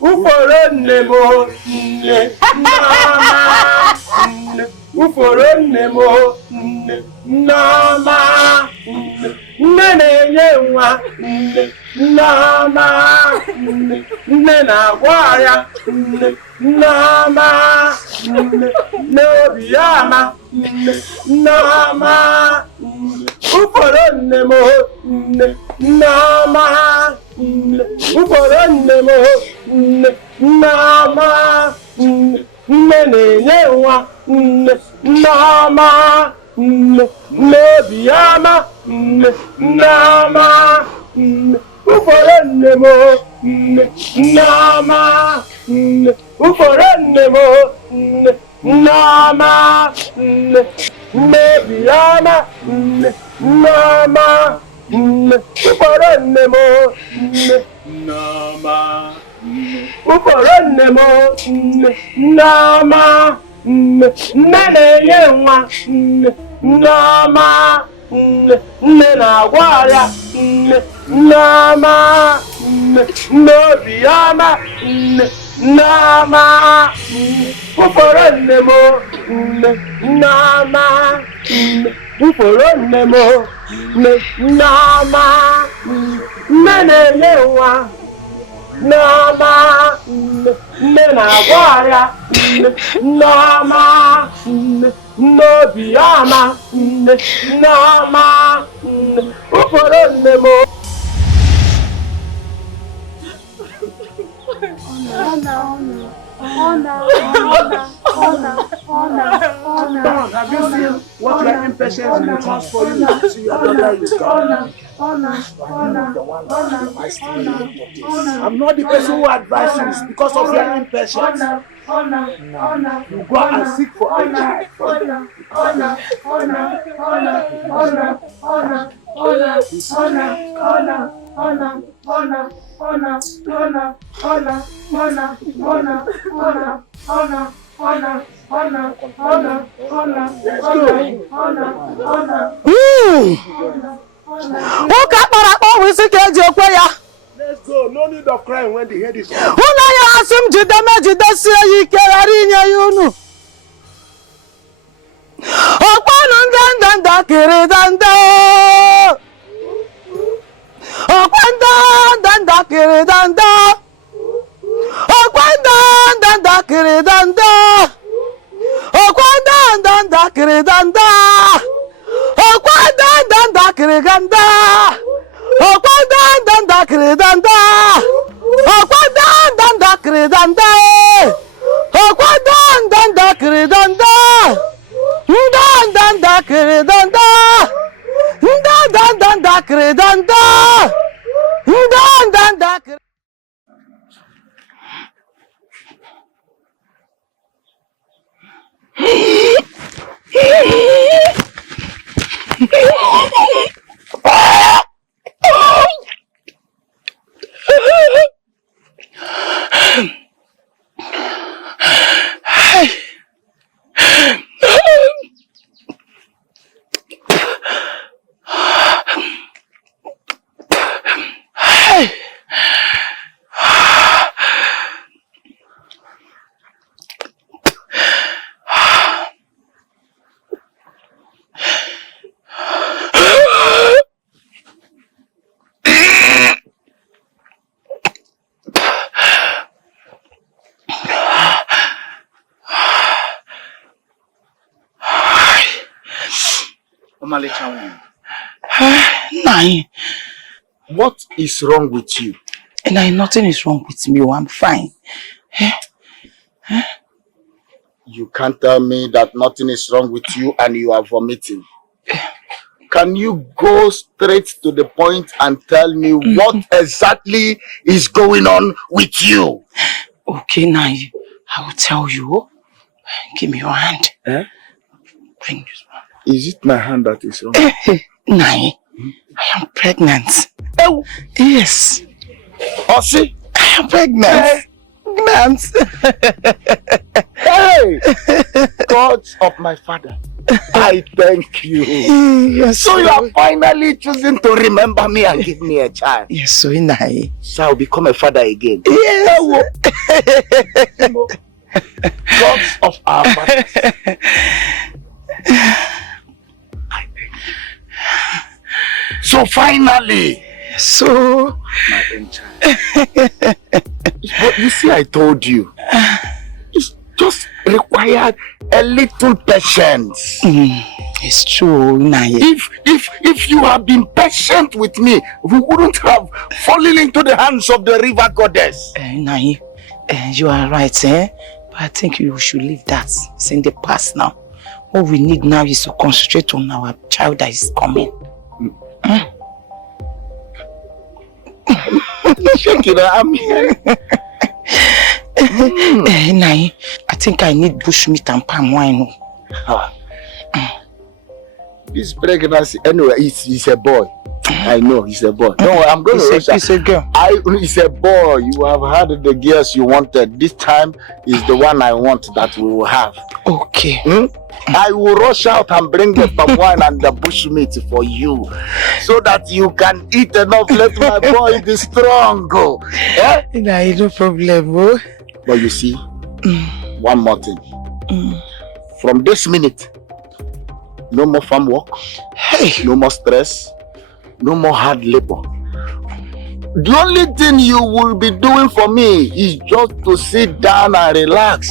Uforo nemo nne Nneoma nne Uforo nemo nne Nneoma nne Nne na-enye nwa nne Nneoma nne Nne na-agwa ya nne Nneoma nne N'obi ya ma nne Nneoma nne Uforo nemo nne Nneoma nne Uforo nemo nne Nneoma nne Nne na-enye nwa nne Nneoma nne N'obi ya ma nne Nneoma nne Uforo nemo nne Nneoma nne Uforo nemo nne Nneoma nne N'obi ya ma nne Nneoma nne Uforo nemo nne Nneoma Uforo nemo nne Nneoma nne Nne na-enye nwa nne Nneoma nne Nne na-agwa ya nne Nneoma nne N'obi ya ma nne Nneoma nne Uforo nemo nne Nneoma nne Uforo nemo nne Nneoma nne na-enye nwa Nneoma nne Nne na-agwa ya nne Nneoma nne N'obi ya ma nne Nneoma nne Uforo nemo Have you seen what your impatience will cause for you to see your daughter is gone? I'm not the person who advises you. It's because of your impatience. You go and seek for a child from them. Let's go. No need of crying when the head is on. What is wrong with you? And nothing is wrong with me. I'm fine. You can't tell me that nothing is wrong with you and you are vomiting. Can you go straight to the point and tell me what exactly is going on with you? Okay, now I will tell you. Give me your hand. Eh? Bring this one. Is it my hand that is wrong? Nai, I am pregnant. Oh, yes. Osi? I am pregnant. Hey! God of my father, I thank you. Yes, so you are finally choosing to remember me and give me a child. Yes, so Nai. So I'll become a father again. Yes. Gods of our fathers. I thank you. So finally. So. My own child. But you see, I told you. It's just required a little patience. It's true, Nai. If you had been patient with me, we wouldn't have fallen into the hands of the river goddess. Nai, you are right, eh? But I think you should leave that. It's in the past now. What we need now is to concentrate on our child that is coming. I'm here. Nai, I think I need bushmeat and palm wine. This pregnancy, anyway, he's a boy. I know he's a boy. No, I'm going to rush. It's a girl. It's a boy. You have had the girls you wanted. This time is the one I want that we will have. Okay. I will rush out and bring the palm wine and the bushmeat for you, so that you can eat enough. Let my boy be strong. Eh? No problem. But you see, one more thing. From this minute, no more farm work. Hey. No more stress. No more hard labor. The only thing you will be doing for me is just to sit down and relax.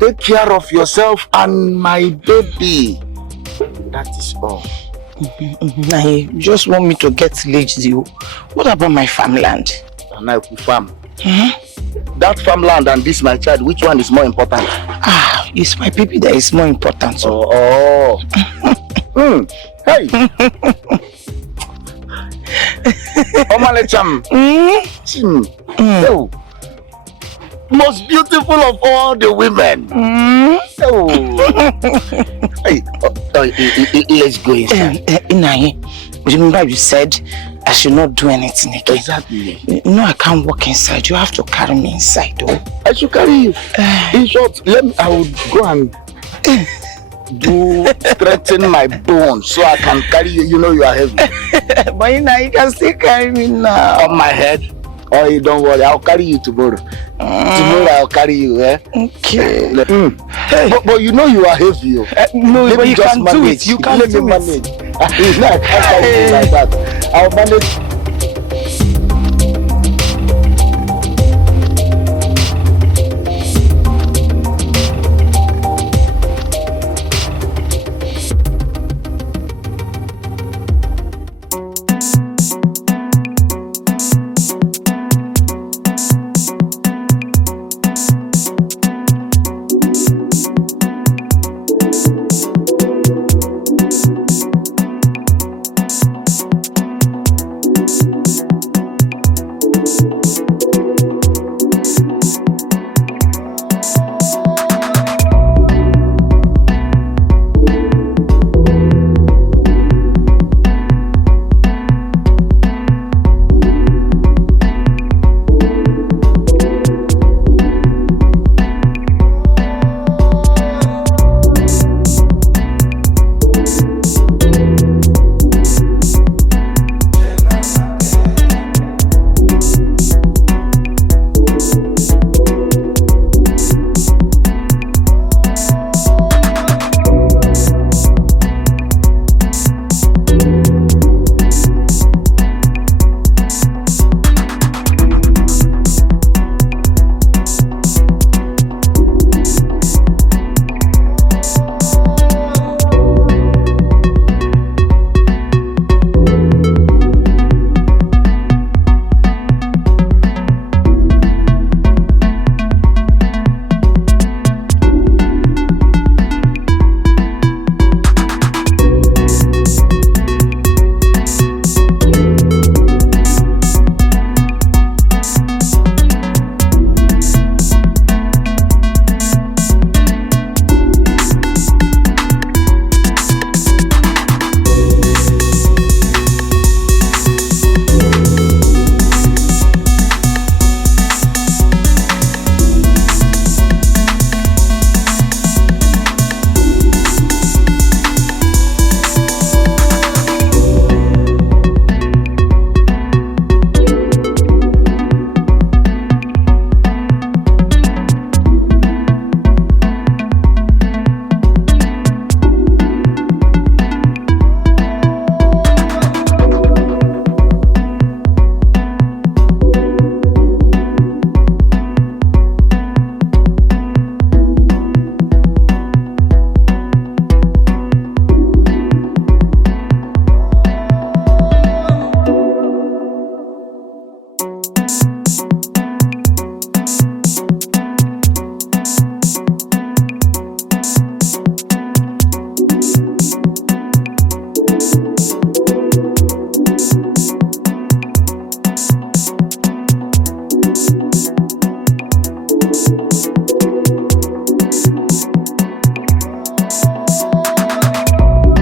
Take care of yourself and my baby. That is all. You just want me to get lazy. What about my farmland? And I could farm. That farmland and this my child, which one is more important? It's my baby that is more important. Oh. Hey. Omalecham. Most beautiful of all the women. Hey, let's go inside. Remember you said I should not do anything again. Exactly. No, I can't walk inside. You have to carry me inside, though. I should carry you. In short, I will go and strengthen my bones so I can carry you. You know you are heavy. But you can still carry me now. On my head. Oh, you don't worry. I'll carry you tomorrow. Tomorrow I'll carry you. Okay. But you know you are heavy. No, but you can do it. You can do it. Let me manage. I can't carry you like that. I'll manage.